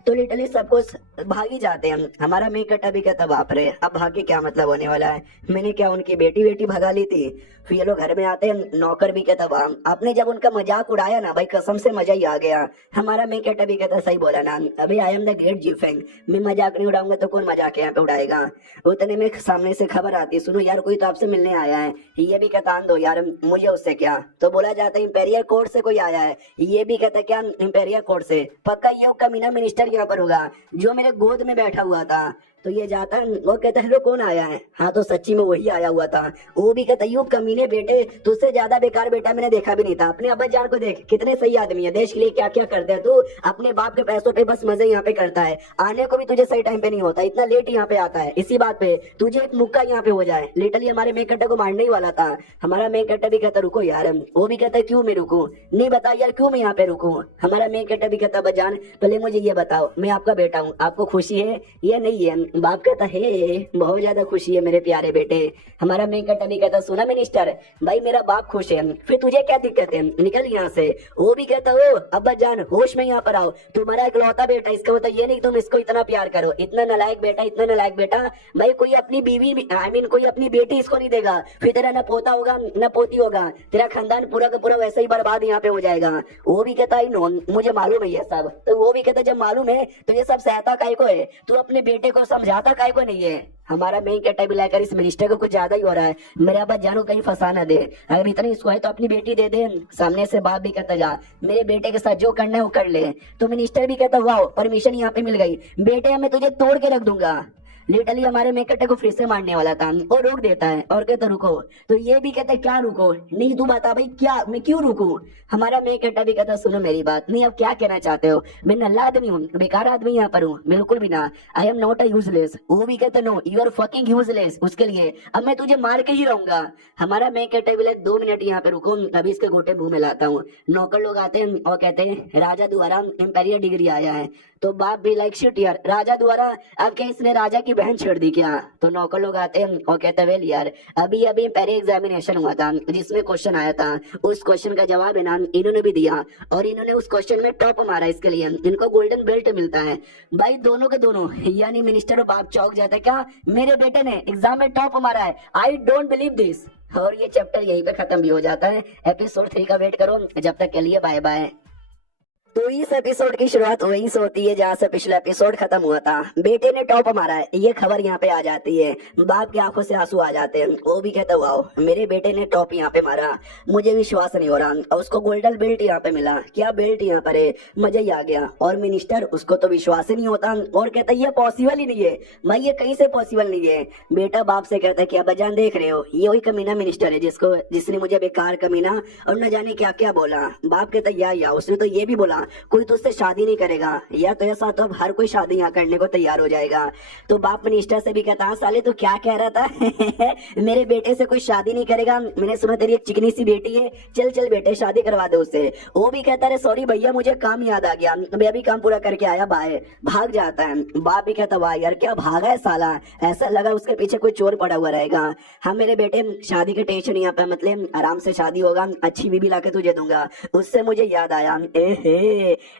तो लिटरली सबको भाग ही जाते हैं। हमारा मेन कट्टा भी कहता बाप रे अब भाग के क्या मतलब होने वाला है, मैंने क्या उनकी बेटी भगा ली थी। फिर ये लोग घर में आते हैं, नौकर भी कहता वाह आपने जब उनका मजाक उड़ाया ना भाई कसम से मजा ही आ गया। हमारा मेन कट्टा भी कहता सही बोला ना, अभी I am the great G Feng, मैं मजाक नहीं उड़ाऊंगा तो कौन मजाक यहाँ पे उड़ाएगा। उतने में सामने से खबर आती सुनो यार कोई तो आपसे मिलने आया है। ये भी कहता दो यार मुझे उससे क्या। तो बोला जाता है इंपेरियल कोर्ट से कोई आया है। ये भी कहता क्या इंपेरियल कोर्ट से, पक्का ये कमीना मिनिस्टर यहाँ पर होगा जो मेरे गोद में बैठा हुआ था। तो ये जाता है वो कहता है हेलो कौन आया है, हाँ तो सच्ची में वही आया हुआ था। वो भी कहता यू कमीने बेटे तुझसे ज्यादा बेकार बेटा मैंने देखा भी नहीं था, अपने अब्बा जान को देख कितने सही आदमी है, देश के लिए क्या क्या करते हैं, तू अपने बाप के पैसों पे बस मजे यहाँ पे करता है, आने को भी तुझे सही टाइम पे नहीं होता, इतना लेट यहाँ पे आता है, इसी बात पे तुझे एक मुक्का यहाँ पे हो जाए। लिटरली हमारे मेन कट्टा को मारने ही वाला था। हमारा मेन कट्टा भी कहता रुको यार, वो भी कहता क्यों मैं रुकूं, नहीं बता यार क्यों मैं यहाँ पे रुकूं। हमारा मेन कट्टा भी कहता बजान पहले मुझे ये बताओ मैं आपका बेटा हूँ, आपको खुशी है या नहीं है। बाप कहता है बहुत ज्यादा खुशी है मेरे प्यारे बेटे। हमारा मेन कट्टा भी कहता सुना मिनिस्टर भाई मेरा बाप खुश है, फिर तुझे क्या दिक्कत है, निकल यहाँ से। वो भी कहता हो अब्बा जान होश में यहाँ पर आओ, तुम्हारा इकलौता बेटा, इसका मतलब ये नहीं तुम इसको इतना प्यार करो, इतना नालायक बेटा, इतना नालायक बेटा भाई कोई अपनी बीवी आई मीन कोई अपनी बेटी इसको नहीं देगा, फिर तेरा न पोता होगा न पोती होगा, तेरा खानदान पूरा का पूरा वैसे ही बर्बाद यहाँ पे हो जाएगा। वो भी कहता है नो मुझे मालूम है ये सब। तो वो भी कहता जब मालूम है तो ये सब सहता काय को है, तू अपने बेटे को समझाता काय को नहीं है। हमारा मेन कट्टा भी लाकर इस मिनिस्टर को कुछ ज्यादा ही हो रहा है, मेरे अब्बा जानो कहीं फंसा ना दे, अगर इतनी इसको है तो अपनी बेटी दे दे। सामने से बाप भी कहता जा मेरे बेटे के साथ जो करना है वो कर ले। तो मिनिस्टर भी कहता वाह परमिशन यहाँ पे मिल गई, बेटे मैं तुझे तोड़ के रख दूंगा। लिटरली हमारे मेन कट्टे को फिर से मारने वाला था और रोक देता है और कहता रुको। तो ये भी कहता है क्या रुको, नहीं तू बता भाई क्या, मैं क्यों रुकूं। हमारा मेन कट्टा भी कहता सुनो मेरी बात, नहीं अब क्या कहना चाहते हो, मैं नल्ला आदमी हूँ, बेकार आदमी यहाँ पर हूँ, बिल्कुल भी ना, I am not a useless. वो भी कहता no you are fucking useless, उसके लिए अब मैं तुझे मार के ही रहूंगा। हमारा मेन कट्टा भी लाइक 2 मिनट यहाँ पे रुको, अभी इसके गोटे मुंह में लाता हूँ। नौकर लोग आते हैं और कहते हैं राजा द्वारा इंपेरियल डिग्री आया है। तो बाप भी लाइक शिट यार, राजा द्वारा, अब क्या इसने राजा की बहन छेड़ दी क्या। तो नौकर लोग आते हैं और कहते हैं वेल यार अभी अभी पहले एग्जामिनेशन हुआ था जिसमें क्वेश्चन आया था, उस क्वेश्चन का जवाब है ना इन्होंने भी दिया और इन्होंने उस क्वेश्चन में टॉप मारा, इसके लिए इनको गोल्डन बेल्ट मिलता है। भाई दोनों के दोनों यानी मिनिस्टर और बाप चौक जाता है, क्या मेरे बेटे ने एग्जाम में टॉप मारा है, आई डोंट बिलीव दिस। और ये चैप्टर यहीं पे खत्म भी हो जाता है। एपिसोड 3 का वेट करो, जब तक के लिए बाय बाय। तो इस एपिसोड की शुरुआत वहीं से होती है जहाँ से पिछला एपिसोड खत्म हुआ था। बेटे ने टॉप मारा है, ये खबर यहाँ पे आ जाती है। बाप की आंखों से आंसू आ जाते हैं, वो भी कहता वाओ मेरे बेटे ने टॉप यहाँ पे मारा, मुझे विश्वास नहीं हो रहा। और उसको गोल्डन बेल्ट यहाँ पे मिला, क्या बेल्ट यहाँ पर है, मजा ही आ गया। और मिनिस्टर उसको तो विश्वास ही नहीं होता और कहता ये पॉसिबल ही नहीं है भाई, ये कहीं से पॉसिबल नहीं है। बेटा बाप से कहता है क्या बजान देख रहे हो, ये वही कमीना मिनिस्टर है जिसने मुझे बेकार कमीना और न जाने क्या क्या बोला। बाप कहता या उसने तो ये भी बोला कोई तुझसे शादी नहीं करेगा, या तो ऐसा तो अब हर कोई शादी यहाँ करने को तैयार हो जाएगा। तो बाप मिनिस्टर से भी कहता साले तो क्या कह रहा था मेरे बेटे से कोई शादी नहीं करेगा, मैंने सुना तेरी एक चिकनी सी बेटी है, चल चल बेटे शादी करवा दे उससे। वो भी कहता है सॉरी भैया मुझे काम याद आ गया, मैं अभी काम पूरा करके आया, बाय, भाग जाता है। बाप भी कहता वाह यार क्या भागा है साला, ऐसा लगा उसके पीछे कोई चोर पड़ा हुआ रहेगा। हाँ मेरे बेटे शादी के टेंशन यहाँ पे मतलब आराम से शादी होगा, अच्छी बीबी लाके तुझे दूंगा। उससे मुझे याद आया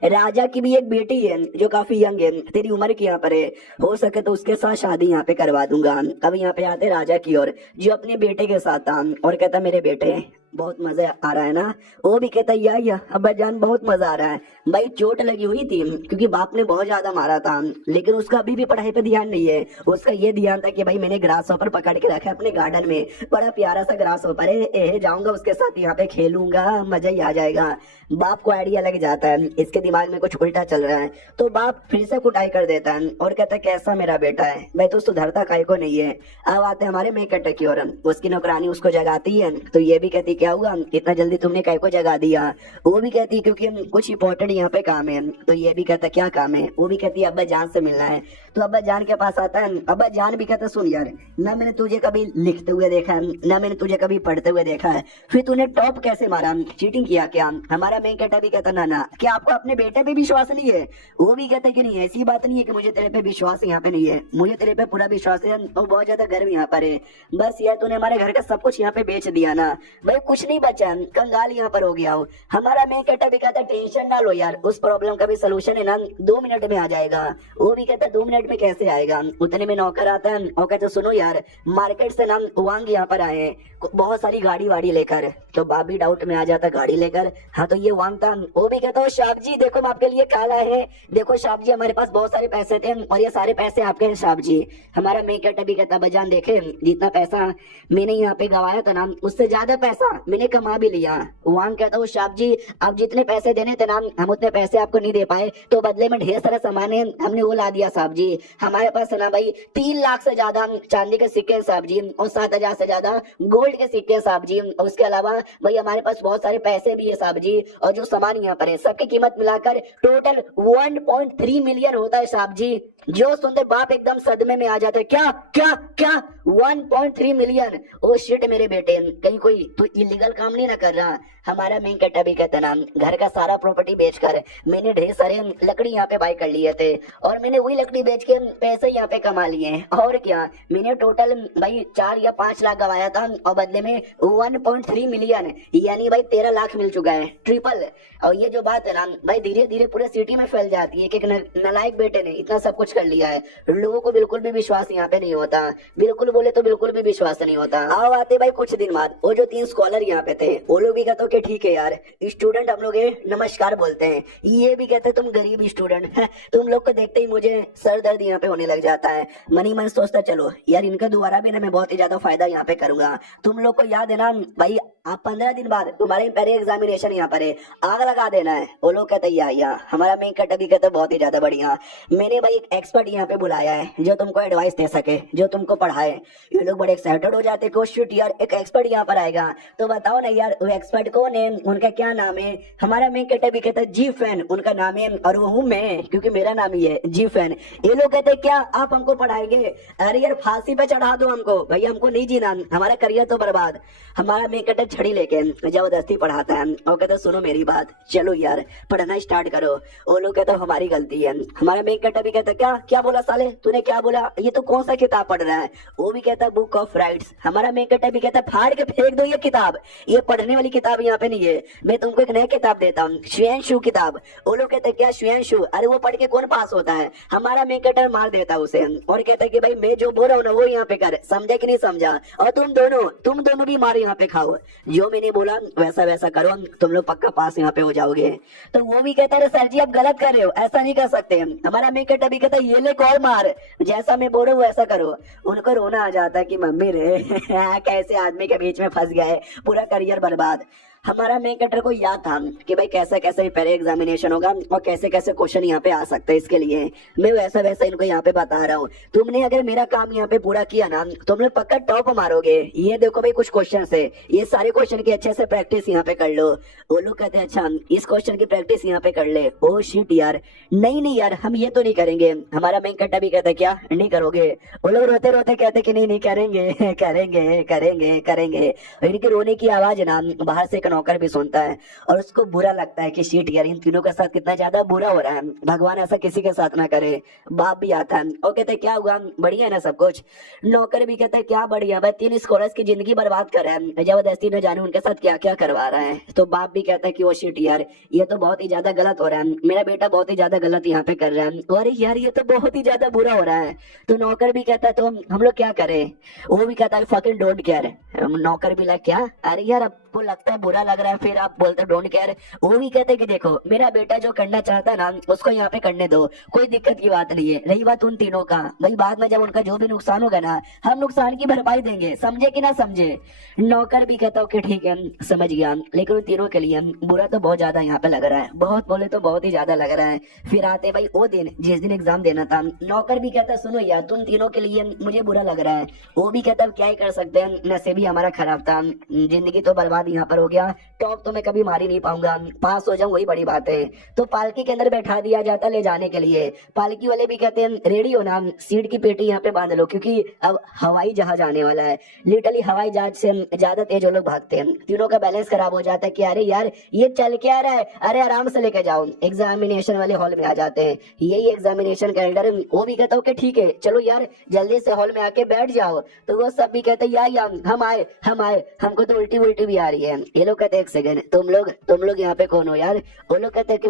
राजा की भी एक बेटी है जो काफी यंग है, तेरी उम्र की यहाँ पर है, हो सके तो उसके साथ शादी यहाँ पे करवा दूंगा। अब यहाँ पे आते राजा की ओर जो अपने बेटे के साथ था और कहता मेरे बेटे बहुत मजा आ रहा है ना। वो भी कहता या अब्बा जान बहुत मजा आ रहा है। भाई चोट लगी हुई थी क्योंकि बाप ने बहुत ज्यादा मारा था, लेकिन उसका अभी भी पढ़ाई पे ध्यान नहीं है। उसका ये ध्यान था कि भाई मैंने ग्रास हॉपर पकड़ के रखा है अपने गार्डन में, बड़ा प्यारा सा ग्रास हॉपर है, जाऊंगा उसके साथ यहाँ पे खेलूंगा, मजा ही आ जाएगा। बाप को आइडिया लग जाता है इसके दिमाग में कुछ उल्टा चल रहा है, तो बाप फिर से कुटाई कर देता है और कहता है कैसा मेरा बेटा है, भाई तो सुधरता काय को नहीं है। अब आते हमारे मेकट की ओर, उसकी नौकरानी उसको जगाती है, तो ये भी कहती क्या हुआ इतना जल्दी तुमने काय को जगा दिया। वो भी कहती क्योंकि कुछ इंपॉर्टेंट यहाँ पे काम है। तो ये भी कहता क्या काम है, वो भी कहती अब्बा जान से मिलना है। तो अब्बा जान के पास आता है, अब्बा जान भी कहता सुन यार ना मैंने तुझे कभी लिखते हुए देखा है ना मैंने तुझे कभी पढ़ते हुए देखा है, फिर तूने टॉप कैसे मारा, चीटिंग किया क्या। हमारा मेन कहता भी कहता ना क्या आपको अपने बेटे पे विश्वास नहीं है। वो भी कहता कि नहीं ऐसी बात नहीं है कि मुझे तेरे पे विश्वास यहाँ पे नहीं है, मुझे तेरे पे पूरा विश्वास है और बहुत ज्यादा गर्व यहाँ पर है। बस यार तूने हमारे घर का सब कुछ यहाँ पे बेच दिया ना, भाई कुछ नहीं बचा, कंगाल यहाँ पर हो गया हो। हमारा मेन कहता भी कहता टेंशन ना लो यार, उस प्रॉब्लम का भी सोल्यूशन है ना 2 मिनट में आ जाएगा। वो भी कहता 2 मिनट में कैसे आएगा। उतने में नौकर आता है और कहते सुनो यार मार्केट से ना वांग यहाँ पर आए बहुत सारी गाड़ी वाड़ी लेकर। तो बाप भी डाउट में आ जाता गाड़ी लेकर, हाँ तो ये वांग था। वो भी कहता शाप जी देखो हम आपके लिए काला है, देखो शाप जी हमारे पास बहुत सारे पैसे थे और ये सारे पैसे आपके हैं शाप जी। हमारा मेन कहता भी कहता बजान देखे जितना पैसा मैंने यहाँ पे गवाया था ना उससे ज्यादा पैसा मैंने कमा भी लिया। वांग कहता हूँ शाप जी आप जितने पैसे देने थे ना हम उतने पैसे आपको नहीं दे पाए, तो बदले में ढेर सारा सामान है हमने वो ला दिया साहब जी। हमारे पास है ना भाई 3 लाख से ज्यादा चांदी के सिक्के साहब जी और 7,000 से ज्यादा गोल्ड के सिक्के साहब जी, और उसके अलावा भाई हमारे पास बहुत सारे पैसे भी है साहब जी, और जो सामान यहाँ पर है सबकी कीमत मिलाकर टोटल 1.3 मिलियन होता है साहब जी। जो सुनते बाप एकदम सदमे में आ जाता है, क्या क्या क्या 1.3 मिलियन। ओ शिट मेरे बेटे कहीं कोई तो इलीगल काम नहीं ना कर रहा। हमारा मेन कट्टा भी कहता ना घर का सारा प्रॉपर्टी बेचकर मैंने ढेर सारे लकड़ी यहाँ पे बाय कर लिए थे और मैंने वही लकड़ी बेच के पैसे यहाँ पे कमा लिए और क्या मैंने टोटल भाई 4 या 5 लाख गवाया था और बदले में 1.3 मिलियन यानी भाई 13 लाख मिल चुका है, ट्रिपल। और ये जो बात है ना भाई धीरे धीरे पूरे सिटी में फैल जाती है कि एक नालायक बेटे ने इतना सब कुछ कर लिया है। लोगों को बिल्कुल भी विश्वास यहाँ पे नहीं होता, बिल्कुल बोले तो बिल्कुल भी विश्वास नहीं होता। आओ आते भाई कुछ दिन बाद वो जो 3 स्कॉलर यहाँ पे थे वो लोग भी कहते कि ठीक है यार स्टूडेंट हम लोग नमस्कार बोलते हैं, ये भी कहते तुम गरीब स्टूडेंट तुम लोग को देखते ही मुझे सर दर्द यहाँ पे होने लग जाता है। मनी मन सोचता चलो यार इनके द्वारा भी ना मैं बहुत ही ज्यादा फायदा यहाँ पे करूंगा। तुम लोग को याद है ना भाई आप 15 दिन बाद तुम्हारे पहले एग्जामिनेशन यहाँ पर है, आग लगा देना है। वो लोग कहते या हमारा मेन कट भी कहते बहुत ही ज्यादा बढ़िया, मैंने भाई एक एक्सपर्ट यहाँ पे बुलाया है जो तुमको एडवाइस दे सके, जो तुमको पढ़ाए। ये लोग बड़े एक्साइटेड हो जाते कि शिट यार, एक एक्सपर्ट यहाँ पर आएगा। तो बताओ ना यार, वो एक्सपर्ट कौन है, उनका क्या नाम है? हमारा मेन कैरेक्टर भी कहता है जी फैन उनका नाम है, और वो हूँ मैं, क्योंकि मेरा नाम ही है जी फैन। ये लोग कहते हैं क्या आप हमको पढ़ाएंगे? अरे यार फांसी पे चढ़ा दो हमको, भैया हमको नहीं जीना, हमारा करियर तो बर्बाद। हमारा मेन कैरेक्टर छड़ी लेके जबरदस्ती पढ़ाता है और कहता है सुनो मेरी बात, चलो यार पढ़ना स्टार्ट करो। वो लोग कहते हमारी गलती है। हमारा मेन कैरेक्टर भी कहता क्या क्या बोला साले तूने, क्या बोला, ये तो कौन सा किताब पढ़ रहा है? वो भी कहता है बुक ऑफ राइट्स। हमारा मेन कैरेक्टर भी कहता है फाड़ के फेंक दो ये किताब, ये पढ़ने वाली किताब यहाँ पे नहीं है, मैं तुमको एक नया किताब देता हूँ, श्वेनशु किताब। वो लोग कहते क्या श्वेनशु, अरे वो पढ़ के कौन पास होता है? हमारा मेन कैरेक्टर मार देता है उसे और कहता है कि भाई मैं जो बोल रहा हूँ ना वो यहाँ पे कर, समझा कि नहीं समझा, और तुम दोनों भी मार यहाँ पे खाओ, जो मैंने बोला वैसा वैसा करो, तुम लोग पक्का पास यहाँ पे हो जाओगे। तो वो भी कहता है सर जी आप गलत कर रहे हो, ऐसा नहीं कर सकते। हमारा मेन कैरेक्टर भी कहता है ये ले और मार, जैसा मैं बोल रहा हूँ वैसा करो। उनको रोना आ जाता है कि मम्मी रे कैसे आदमी के बीच में फंस गया है, पूरा करियर बर्बाद। हमारा मेन कैरेक्टर को याद था कि भाई कैसे कैसे पहले एग्जामिनेशन होगा और कैसे कैसे क्वेश्चन यहाँ पे आ सकते हैं, इसके लिए मैं वैसा वैसा इनको यहाँ पे बता रहा हूँ। तुमने अगर मेरा काम यहाँ पे पूरा किया ना, तुम लोग पक्का टॉप मारोगे। ये देखो भाई कुछ क्वेश्चन है, ये सारे क्वेश्चन की अच्छे से प्रैक्टिस यहाँ पे कर लो। वो लोग कहते हैं अच्छा इस क्वेश्चन की प्रैक्टिस यहाँ पे कर ले। ओ शिट यार, नहीं यार हम ये तो नहीं करेंगे। हमारा मेन कैरेक्टर भी कहता है क्या नहीं करोगे? वो लोग रोते रोते कहते कि नहीं करेंगे करेंगे करेंगे करेंगे। इनके रोने की आवाज ना बाहर से नौकर भी सुनता है और उसको बुरा लगता है कि शीट यार इन तीनों के साथ कितना ज्यादा बुरा हो रहा है, भगवान ऐसा किसी के साथ ना करे। बाप भी आता है और कहते क्या हुआ, बढ़िया है ना सब कुछ? नौकर भी कहते क्या बढ़िया, भाई 3 स्कॉलर्स की जिंदगी बर्बाद कर रहा है, जबरदस्ती न जाने उनके साथ क्या क्या करवा रहा है। तो बाप भी कहता है कि वो शीट यार ये तो बहुत ही ज्यादा गलत हो रहा है, मेरा बेटा बहुत ही ज्यादा गलत यहाँ पे कर रहा है, और यार ये तो बहुत ही ज्यादा बुरा हो रहा है। तो नौकर भी कहता है तो हम लोग क्या करें? वो भी कहता है फकिंग डोंट केयर। नौकर भी लग क्या, अरे यार आपको लगता है बुरा लग रहा है फिर आप बोलते डोंट केयर। वो भी कहते कि देखो मेरा बेटा जो करना चाहता है ना उसको यहाँ पे करने दो, कोई दिक्कत की बात नहीं है। रही बात उन तीनों का, भाई बाद में जब उनका जो भी नुकसान होगा ना हम नुकसान की भरपाई देंगे, समझे कि ना समझे? नौकर भी कहता कि ठीक है समझ गया, लेकिन उन तीनों के लिए बुरा तो बहुत ज्यादा यहाँ पे लग रहा है, बहुत बोले तो बहुत ही ज्यादा लग रहा है। फिर आते भाई वो दिन जिस दिन एग्जाम देना था, नौकर भी कहता सुनो यार तुम तीनों के लिए मुझे बुरा लग रहा है। वो भी कहता क्या ही कर सकते हैं, नसीब ही हमारा खराब था, जिंदगी तो बर्बाद यहाँ पर हो गया, टॉप तो मैं कभी मार ही नहीं पाऊंगा, पास हो जाऊं वही बड़ी बात है। तो पालकी के अंदर बैठा दिया जाता ले जाने के लिए। पालकी वाले भी कहते हैं रेडी हो ना, सीट की पेटी यहाँ पे बांध लो, क्योंकि अब हवाई जहाज आने वाला है। लिटरली हवाई जहाज से ज्यादा तेज वो लोग भागते हैं, तीनों का बैलेंस खराब हो जाता है कि अरे यार ये चल क्या रहा है, अरे आराम से लेके जाओ। एग्जामिनेशन वाले हॉल में आ जाते हैं, यही एग्जामिनेशन का एल्डर, वो भी कहता हूँ कि ठीक है चलो यार जल्दी से हॉल में आके बैठ जाओ। तो वो सब भी कहते यार हम आए हमको तो उल्टी भी आ रही है। ये लोग कहते एक सेकंड तुम लोग यहाँ पे कौन हो यार? वो लोग कहते कि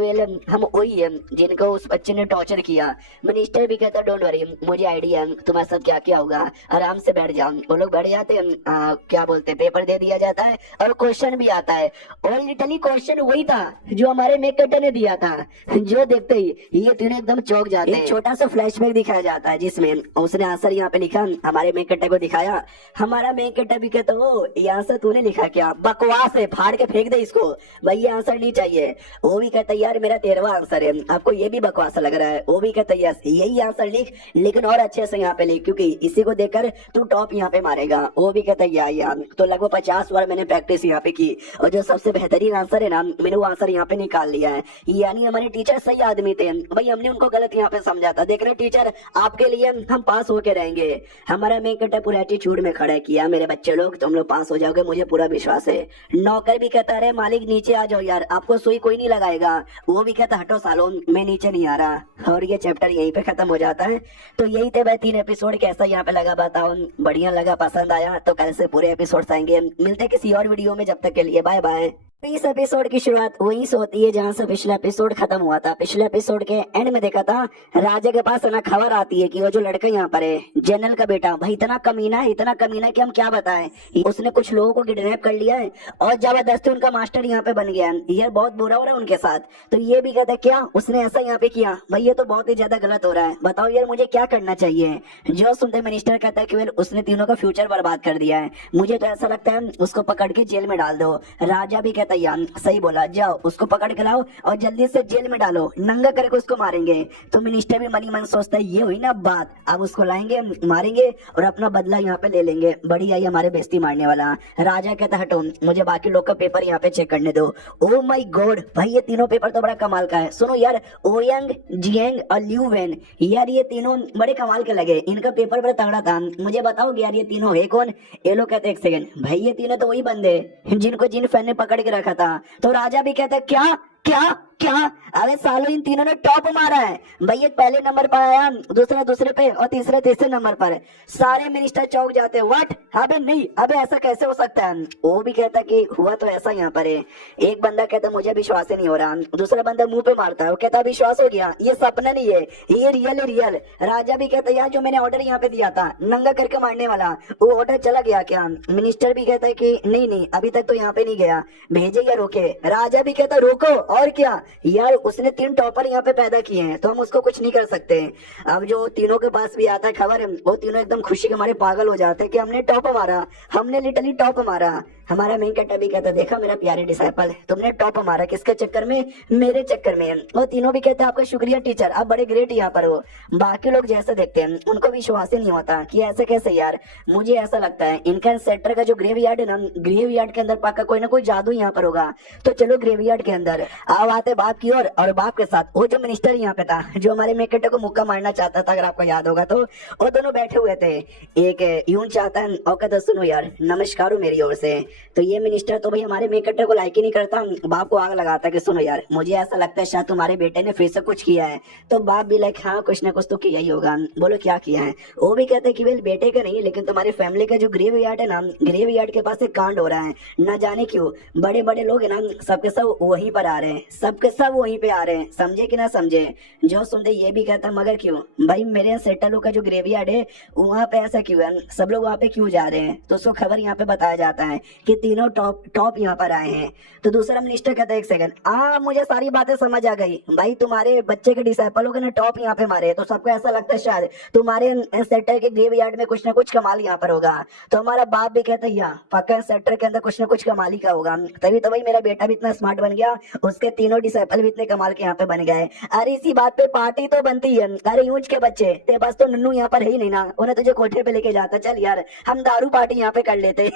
हम वही है जिनको उस बच्चे ने टॉर्चर किया। मिनिस्टर भी कहता डोंट वरी मुझे आइडिया है तुम्हारे साथ क्या क्या होगा, आराम से बैठ जाओ। वो लोग बैठ जाते हैं, क्या बोलते पेपर दे दिया जाता है और क्वेश्चन भी आता है, और लिटरली क्वेश्चन वही था जो हमारे मेक कटर ने दिया था। जो देखते ही ये तीनों एकदम चौंक जाते हैं। छोटा सा फ्लैशबैक दिखाया जाता है जिसमें उसने आंसर यहाँ पे लिखा, हमारे मेक कटर को दिखाया। हमारा मेक कटर भी कहता वो ये आंसर तूने लिखा क्या, बकवास है, फाड़ के फेंक दे इसको, भाई ये आंसर नहीं चाहिए। वो भी कहता यार मेरा 13वां आंसर है, आपको ये भी बकवास लग रहा है? वो भी कहता यस यही आंसर लिख, लेकिन और अच्छे से यहाँ पे लिख, क्योंकि इसी को देखकर तू टॉप यहाँ पे मारेगा। वो भी कहता यार तो लगभग 50 बार मैंने प्रैक्टिस यहाँ पे की, और जो सबसे बेहतरीन आंसर है ना मैंने वो आंसर यहाँ पे निकाल लिया है। यानी हमारे टीचर सही आदमी थे भाई, हमने उनको गलत यहाँ पे समझा था। देख रहे टीचर आपके लिए हम पास होके रहेंगे। हमारा मेक कटर पूरा एटीट्यूड में खड़ा किया, मेरे बच्चे लोग तुम लोग पास हो जाओगे, मुझे पूरा विश्वास है। नौकर भी कहता है मालिक नीचे आ जाओ यार, आपको सुई कोई नहीं लगाएगा। वो भी कहता हटो सालों मैं नीचे नहीं आ रहा। और ये चैप्टर यहीं पे खत्म हो जाता है। तो यही थे भाई 3 एपिसोड, कैसा यहाँ पे लगा बताओ? बढ़िया लगा, पसंद आया तो कल से पूरे एपिसोड आएंगे। मिलते किसी और वीडियो में, जब तक के लिए बाय बाय। इस एपिसोड की शुरुआत वहीं से होती है जहां से पिछला एपिसोड खत्म हुआ था। पिछले एपिसोड के एंड में देखा था राजा के पास ना खबर आती है कि वो जो लड़का यहाँ पर है जनरल का बेटा, भाई इतना कमीना है कि हम क्या बताएं, उसने कुछ लोगों को किडनैप कर लिया है और जबरदस्ती उनका मास्टर यहाँ पे बन गया है। ये बहुत बुरा हो रहा है उनके साथ। तो ये भी कहता है क्या उसने ऐसा यहाँ पे किया, भाई ये तो बहुत ही ज्यादा गलत हो रहा है, बताओ यार मुझे क्या करना चाहिए? जो सुनते मिनिस्टर कहता है कि उसने तीनों का फ्यूचर बर्बाद कर दिया है, मुझे तो ऐसा लगता है उसको पकड़ के जेल में डाल दो। राजा भी कहता यार सही बोला, जाओ उसको पकड़ के लाओ और जल्दी से जेल में डालो, नंगा करके उसको मारेंगे। तो मिनिस्टर भी मनी मन सोचता है ये हुई ना बात, अब उसको लाएंगे मारेंगे और अपना बदला यहाँ पे ले लेंगे। बड़ी आई हमारे बेइज्जती मारने वाला। राजा कहता हटो, मुझे बाकी लोग का पेपर यहाँ पे चेक करने दो। ओ माय गॉड भाई, ये तीनों पेपर तो बड़ा कमाल का है। सुनो यार, ओयंग, जियांग और लिू वेन, यार ये तीनों बड़े कमाल के लगे, इनका पेपर बड़ा तगड़ा था। मुझे बताओगे यार ये तीनों है कौन? ये लोग कहते एक सेकंड भाई, ये तीनों तो वही बंदे जिनको जिन फैन ने पकड़ के रखा था। तो राजा भी कहता क्या क्या क्या, अरे सालों इन तीनों ने टॉप मारा है भाई, एक पहले नंबर पर आया, दूसरा दूसरे पे और तीसरे तीसरे नंबर पर। सारे मिनिस्टर चौक जाते हैं, व्हाट, अबे नहीं, अबे ऐसा कैसे हो सकता है? वो भी कहता कि हुआ तो ऐसा यहाँ पर है। एक बंदा कहता मुझे विश्वास ही नहीं हो रहा, दूसरा बंदा मुंह पे मारता है, वो कहता विश्वास हो गया, ये सपना नहीं है, ये रियल है रियल। राजा भी कहता यार जो मैंने ऑर्डर यहाँ पे दिया था नंगा करके मारने वाला, वो ऑर्डर चला गया क्या? मिनिस्टर भी कहता है कि नहीं नहीं अभी तक तो यहाँ पे नहीं गया, भेजे या रोके? राजा भी कहता रोको और क्या यार, उसने 3 टॉपर यहाँ पे पैदा किए हैं तो हम उसको कुछ नहीं कर सकते। अब जो तीनों के पास भी आता है खबर, वो तीनों एकदम खुशी के मारे पागल हो जाते हैं कि हमने टॉप मारा, हमने लिटरली टॉप मारा। हमारा मेन कैरेक्टर भी कहता देखा मेरा प्यारे डिसाइपल, तुमने टॉप मारा, किसके चक्कर में? मेरे चक्कर में। वो तीनों भी कहते हैं आपका शुक्रिया टीचर, आप बड़े ग्रेट यहाँ पर हो। बाकी लोग जैसे देखते हैं उनको विश्वास ही नहीं होता कि ऐसे कैसे यार। मुझे ऐसा लगता है इनका सेक्टर का जो ग्रेवयार्ड है ना, ग्रेवयार्ड के अंदर पक्का कोई ना कोई जादू यहाँ पर होगा। तो चलो ग्रेवयार्ड के अंदर अब आते बाप की ओर, और बाप के साथ वो जो मिनिस्टर यहाँ पे था जो हमारे मेन कैरेक्टर को मुक्का मारना चाहता था, अगर आपको याद होगा तो वो दोनों बैठे हुए थे। एक यूं चाहता है और कहता सुनो यार नमस्कार हो मेरी ओर से। तो ये मिनिस्टर तो भाई हमारे मेन कैरेक्टर को लाइक ही नहीं करता, बाप को आग लगाता कि सुनो यार मुझे ऐसा लगता है शायद तुम्हारे बेटे ने फिर से कुछ किया है। तो बाप भी लाइक हाँ कुछ ना कुछ तो किया ही होगा, बोलो क्या किया है? वो भी कहते हैं कि वेल बेटे का नहीं लेकिन तुम्हारी फैमिली का जो ग्रेवयार्ड है ना, ग्रेवयार्ड के पास एक कांड हो रहा है, ना जाने क्यों बड़े बड़े लोग है ना सबके सब वहीं पर आ रहे हैं, सबके सब वहीं पे आ रहे हैं, समझे कि ना समझे? जो सुनते ये भी कहता मगर क्यों भाई, मेरे सेटलों का जो ग्रेवयार्ड है वहाँ पे ऐसा क्यों है, सब लोग वहाँ पे क्यों जा रहे हैं? तो उसको खबर यहाँ पे बताया जाता है कि तीनों टॉप यहाँ पर आए हैं। तो दूसरा मिनिस्टर कहता है एक सेकंड, मुझे सारी बातें समझ आ गई भाई, तुम्हारे बच्चे के डिसाइपलों के ने टॉप यहाँ पे मारे तो सबको ऐसा लगता है शायद तुम्हारे सेक्टर के ग्रेवयार्ड में कुछ ना कुछ कमाल यहाँ पर होगा। तो हमारा बाप भी कहता है पक्का सेक्टर के अंदर कुछ ना कुछ कमाल ही का होगा, तभी तो भाई मेरा बेटा भी इतना स्मार्ट बन गया, उसके तीनों डिसाइपल भी इतने कमाल के यहाँ पे बन गए। अरे इसी बात पे पार्टी तो बनती है। अरे यूज के बच्चे तेरे पास तो नन्नू यहाँ पर है ही नहीं ना, उन्हें तुझे कोठे पे लेके जाता, चल यार हम दारू पार्टी यहाँ पे कर लेते।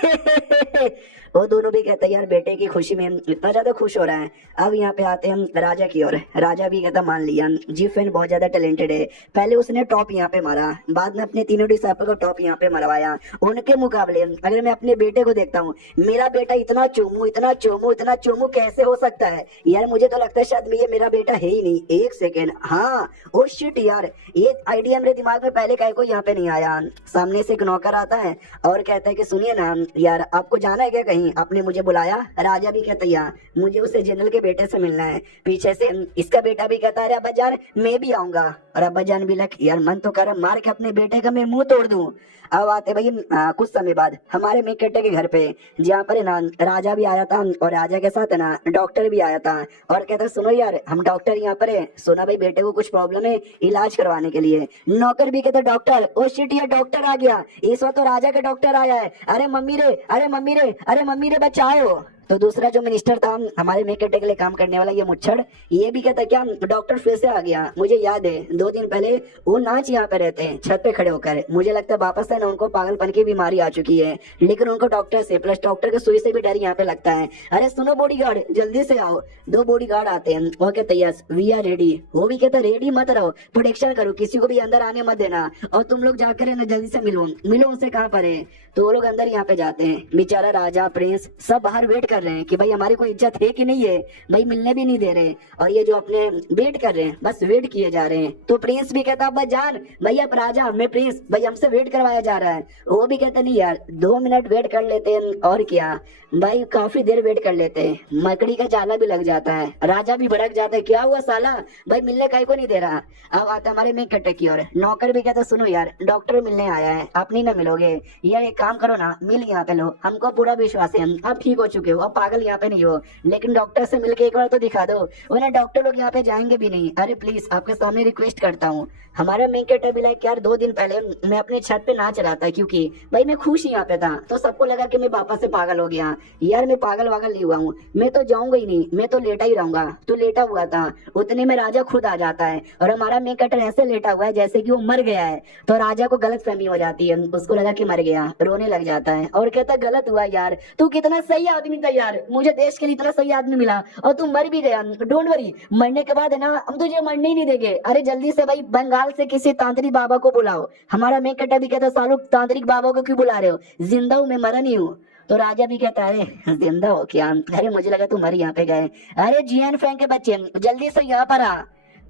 वो दोनों भी कहते हैं यार बेटे की खुशी में इतना ज्यादा खुश हो रहा है। अब यहाँ पे आते हैं राजा की ओर। राजा भी कहता मान लिया जी फैन बहुत ज्यादा टैलेंटेड है, पहले उसने टॉप यहाँ पे मारा, बाद में अपने तीनों डिसाइपल को टॉप यहाँ पे मरवाया। उनके मुकाबले अगर मैं अपने बेटे को देखता हूँ, मेरा बेटा इतना चोमू इतना चोमू इतना चोमू कैसे हो सकता है यार? मुझे तो लगता है शायद ये मेरा बेटा है ही नहीं। एक सेकेंड, हाँ ओ शिट यार, ये आइडिया मेरे दिमाग में पहले काहे को यहाँ पे नहीं आया। सामने से एक नौकर आता है और कहता है कि सुनिए ना यार आपको जाना है क्या कहीं, आपने मुझे बुलाया? राजा भी कहता यार मुझे उसे जनरल के बेटे से मिलना है। पीछे से इसका बेटा भी कहता है अब्बा जान मैं भी आऊंगा, और अब्बा जान भी लग यार मन तो कर मार के अपने बेटे का मैं मुंह तोड़ दूं। अब आते भाई कुछ समय बाद हमारे मेन कैरेक्टर के घर पे, जहाँ पर है ना राजा भी आया था और राजा के साथ है ना डॉक्टर भी आया था और कहता सुनो यार हम डॉक्टर यहाँ पर है, सुना भाई बेटे को कुछ प्रॉब्लम है इलाज करवाने के लिए। नौकर भी कहता डॉक्टर, ओ शिट ये डॉक्टर आ गया, इस वक्त तो राजा का डॉक्टर आया है, अरे मम्मी रे अरे मम्मी रे अरे मम्मी रे बचाओ। तो दूसरा जो मिनिस्टर था हमारे मेन कैरेक्टर के लिए काम करने वाला ये मुच्छड़, ये भी कहता क्या डॉक्टर फिर से आ गया। मुझे याद है 2 दिन पहले वो नाच यहाँ पे रहते हैं छत पे खड़े होकर, मुझे लगता है वापस है ना उनको पागलपन की बीमारी आ चुकी है, लेकिन उनको डॉक्टर से प्लस डॉक्टर के सुई से भी डर यहाँ पे लगता है। अरे सुनो बॉडीगार्ड जल्दी से आओ। 2 बॉडीगार्ड आते हैं, वो कहते यस वी आर रेडी। वो भी कहता रेडी मत रहो, प्रोटेक्शन करो, किसी को भी अंदर आने मत देना, और तुम लोग जाकर है ना जल्दी से मिलो मिलो उनसे कहाँ पर है। तो वो लोग अंदर यहाँ पे जाते हैं, बेचारा राजा प्रिंस सब बाहर वेट कर रहे हैं कि भाई हमारी कोई इज्जत है कि नहीं है, भाई मिलने भी नहीं दे रहे, और ये जो अपने वेट कर रहे हैं बस वेट किए जा रहे हैं। तो प्रिंस भी कहता अब्बा जान भैया राजा मैं प्रिंस भाई हमसे वेट करवाया जा रहा है। वो भी कहते नहीं यार 2 मिनट वेट कर लेते हैं और क्या भाई, काफी देर वेट कर लेते हैं, मकड़ी का जाला भी लग जाता है। राजा भी भड़क जाता है क्या हुआ साला भाई मिलने काहे को नहीं दे रहा। अब आता हमारे मेन कैरेक्टर की ओर। नौकर भी कहता सुनो यार डॉक्टर मिलने आया है, आप नहीं ना मिलोगे यार, एक काम करो ना मिल यहाँ पे लो, हमको पूरा विश्वास है अब ठीक हो चुके हो, आप पागल यहाँ पे नहीं हो, लेकिन डॉक्टर से मिलके एक बार तो दिखा दो, वरना डॉक्टर लोग यहाँ पे जाएंगे भी नहीं। अरे प्लीज आपके सामने रिक्वेस्ट करता हूँ। हमारा मेन कैरेक्टर भी लाइक यार 2 दिन पहले मैं अपने छत पे नाच रहा था, क्योंकि भाई मैं खुश यहाँ पे था, तो सबको लगा कि मैं वापस से पागल हो गया। यार मैं पागल वागल नहीं हुआ हूँ, मैं तो जाऊंगा ही नहीं, मैं तो लेटा ही रहूंगा। तो लेटा हुआ था, उतने में राजा खुद आ जाता है और हमारा मेन कैरेक्टर ऐसे लेटा हुआ है जैसे कि वो मर गया है। तो राजा को गलत फहमी हो जाती है, उसको लगा कि मर गया, रोने लग जाता है और कहता गलत हुआ यार, तू कितना सही आदमी था यार, मुझे देश के लिए इतना सही आदमी मिला और तू मर भी गया। डोंट वरी, मरने के बाद है ना हम तुझे मरने ही नहीं देंगे। अरे जल्दी से भाई बंगाल से किसी तांत्रिक बाबा को बुलाओ। हमारा मेन कैरेक्टर भी कहता सालों तांत्रिक बाबा को क्यों बुला रहे हो, जिंदा हूं मैं, मरा नहीं हूँ। तो राजा भी कहता है जिंदा हो क्या, अरे मुझे लगा तुम मर यहाँ पे गए। अरे जियान फैंक के बच्चे जल्दी से यहाँ पर आ।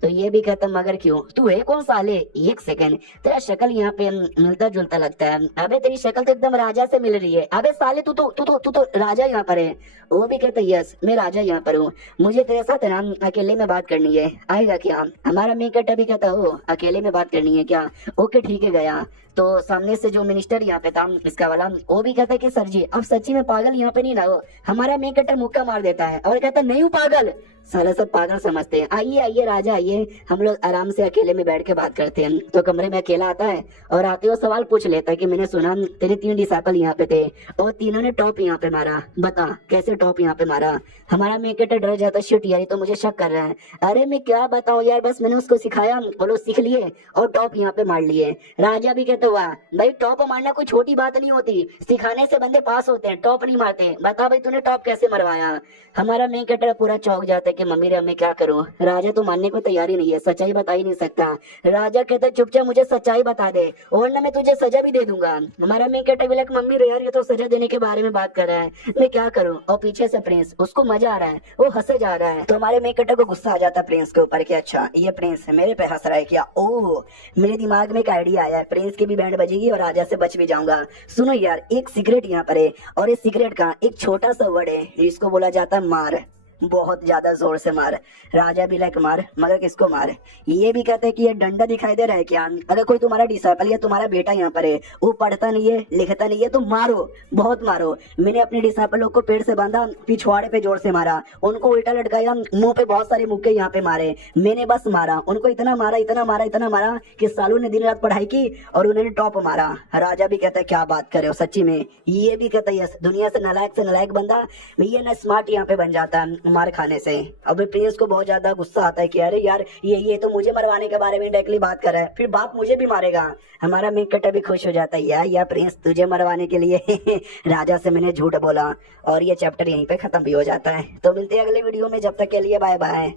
तो ये भी कहता मगर क्यों, तू है कौन साले, एक सेकंड, तेरा शक्ल यहाँ पे मिलता जुलता लगता है। अबे तेरी शक्ल तो एकदम राजा से मिल रही है। अबे साले तू तो राजा यहाँ पर है। वो भी कहता यस मैं राजा यहाँ पर हूँ, मुझे तेरे साथ है ना अकेले में बात करनी है, आएगा क्या। हमारा मेन कैरेक्टर भी कहता हो अकेले में बात करनी है क्या, ओके ठीक है गया। तो सामने से जो मिनिस्टर यहाँ पे था इसका वाला, वो भी कहता है कि सर जी अब सच्ची में पागल यहाँ पे नहीं ना हो। हमारा मेन कैरेक्टर मुक्का मार देता है और कहता नहीं हूँ पागल, साला सब पागल समझते हैं। आइए आइए राजा आइए, हम लोग आराम से अकेले में बैठ के बात करते हैं। तो कमरे में अकेला आता है और आते हुए सवाल पूछ लेता है कि मैंने सुना तेरे 3 डिसाइपल यहाँ पे थे और तीनों ने टॉप यहाँ पे मारा, बता कैसे टॉप यहाँ पे मारा। हमारा मेन कैरेक्टर डर जाता, शिट यार तो मुझे शक कर रहा है। अरे मैं क्या बताऊं यार, बस मैंने उसको सिखाया और लोग सीख लिए और टॉप यहाँ पे मार लिए। राजा भी कहता हुआ भाई टॉप मारना कोई छोटी बात नहीं होती, सिखाने से बंदे पास होते हैं, टॉप नहीं मारते। बता भाई तूने टॉप कैसे मरवाया। हमारा मेन कैरेक्टर पूरा चौंक जाता है कि मम्मी रे मैं क्या करूं। राजा तो मानने को तैयार ही नहीं है, सच्चाई बता ही नहीं सकता। राजा कहता चुपचाप मुझे सच्चाई बता दे वरना मैं तुझे सजा भी दे दूंगा। हमारा मेन कैरेक्टर भी लाइक मम्मी रे यार ये तो सजा देने के बारे में बात कर रहा है, मैं क्या करूं। और पीछे से प्रिंस, उसको मजा आ रहा है, वो हंसे जा रहा है। तो हमारे मेन कैरेक्टर को गुस्सा आ जाता है प्रिंस के ऊपर कि अच्छा ये प्रिंस मेरे पे हंस रहा है क्या। ओह मेरे दिमाग में एक आइडिया आया है, प्रिंस की भी बैंड बजेगी और राजा से बच भी जाऊंगा। सुनो यार एक सिगरेट यहाँ पर है और इस सिगरेट का एक छोटा सा वर्ड है जिसको बोला जाता है मार, बहुत ज्यादा जोर से मार। राजा भी लाइक मार, मगर किसको मार। ये भी कहते हैं कि ये डंडा दिखाई दे रहा है क्या, अगर कोई तुम्हारा डिसाइपल या तुम्हारा बेटा यहाँ पर है वो पढ़ता नहीं है लिखता नहीं है तो मारो, बहुत मारो। मैंने अपने डिसाइपल लोग को पेड़ से बांधा, पिछवाड़े पे जोर से मारा, उनको उल्टा लटकाया, मुंह पे बहुत सारे मुक्के यहाँ पे मारे। मैंने बस मारा उनको, इतना मारा इतना मारा इतना मारा कि सालों ने दिन रात पढ़ाई की और उन्होंने टॉप मारा। राजा भी कहता है क्या बात करे हो सच्ची में। ये भी कहता है यस दुनिया से नालायक बंदा ये ना स्मार्ट यहाँ पे बन जाता है मार खाने से। अब प्रिंस को बहुत ज्यादा गुस्सा आता है कि अरे यार ये तो मुझे मरवाने के बारे में डायरेक्टली बात कर रहा है, फिर बाप मुझे भी मारेगा। हमारा मेन कैरेक्टर भी खुश हो जाता है या प्रिंस तुझे मरवाने के लिए राजा से मैंने झूठ बोला। और ये चैप्टर यहीं पे खत्म भी हो जाता है। तो मिलते हैं अगले वीडियो में, जब तक के लिए बाय बाय।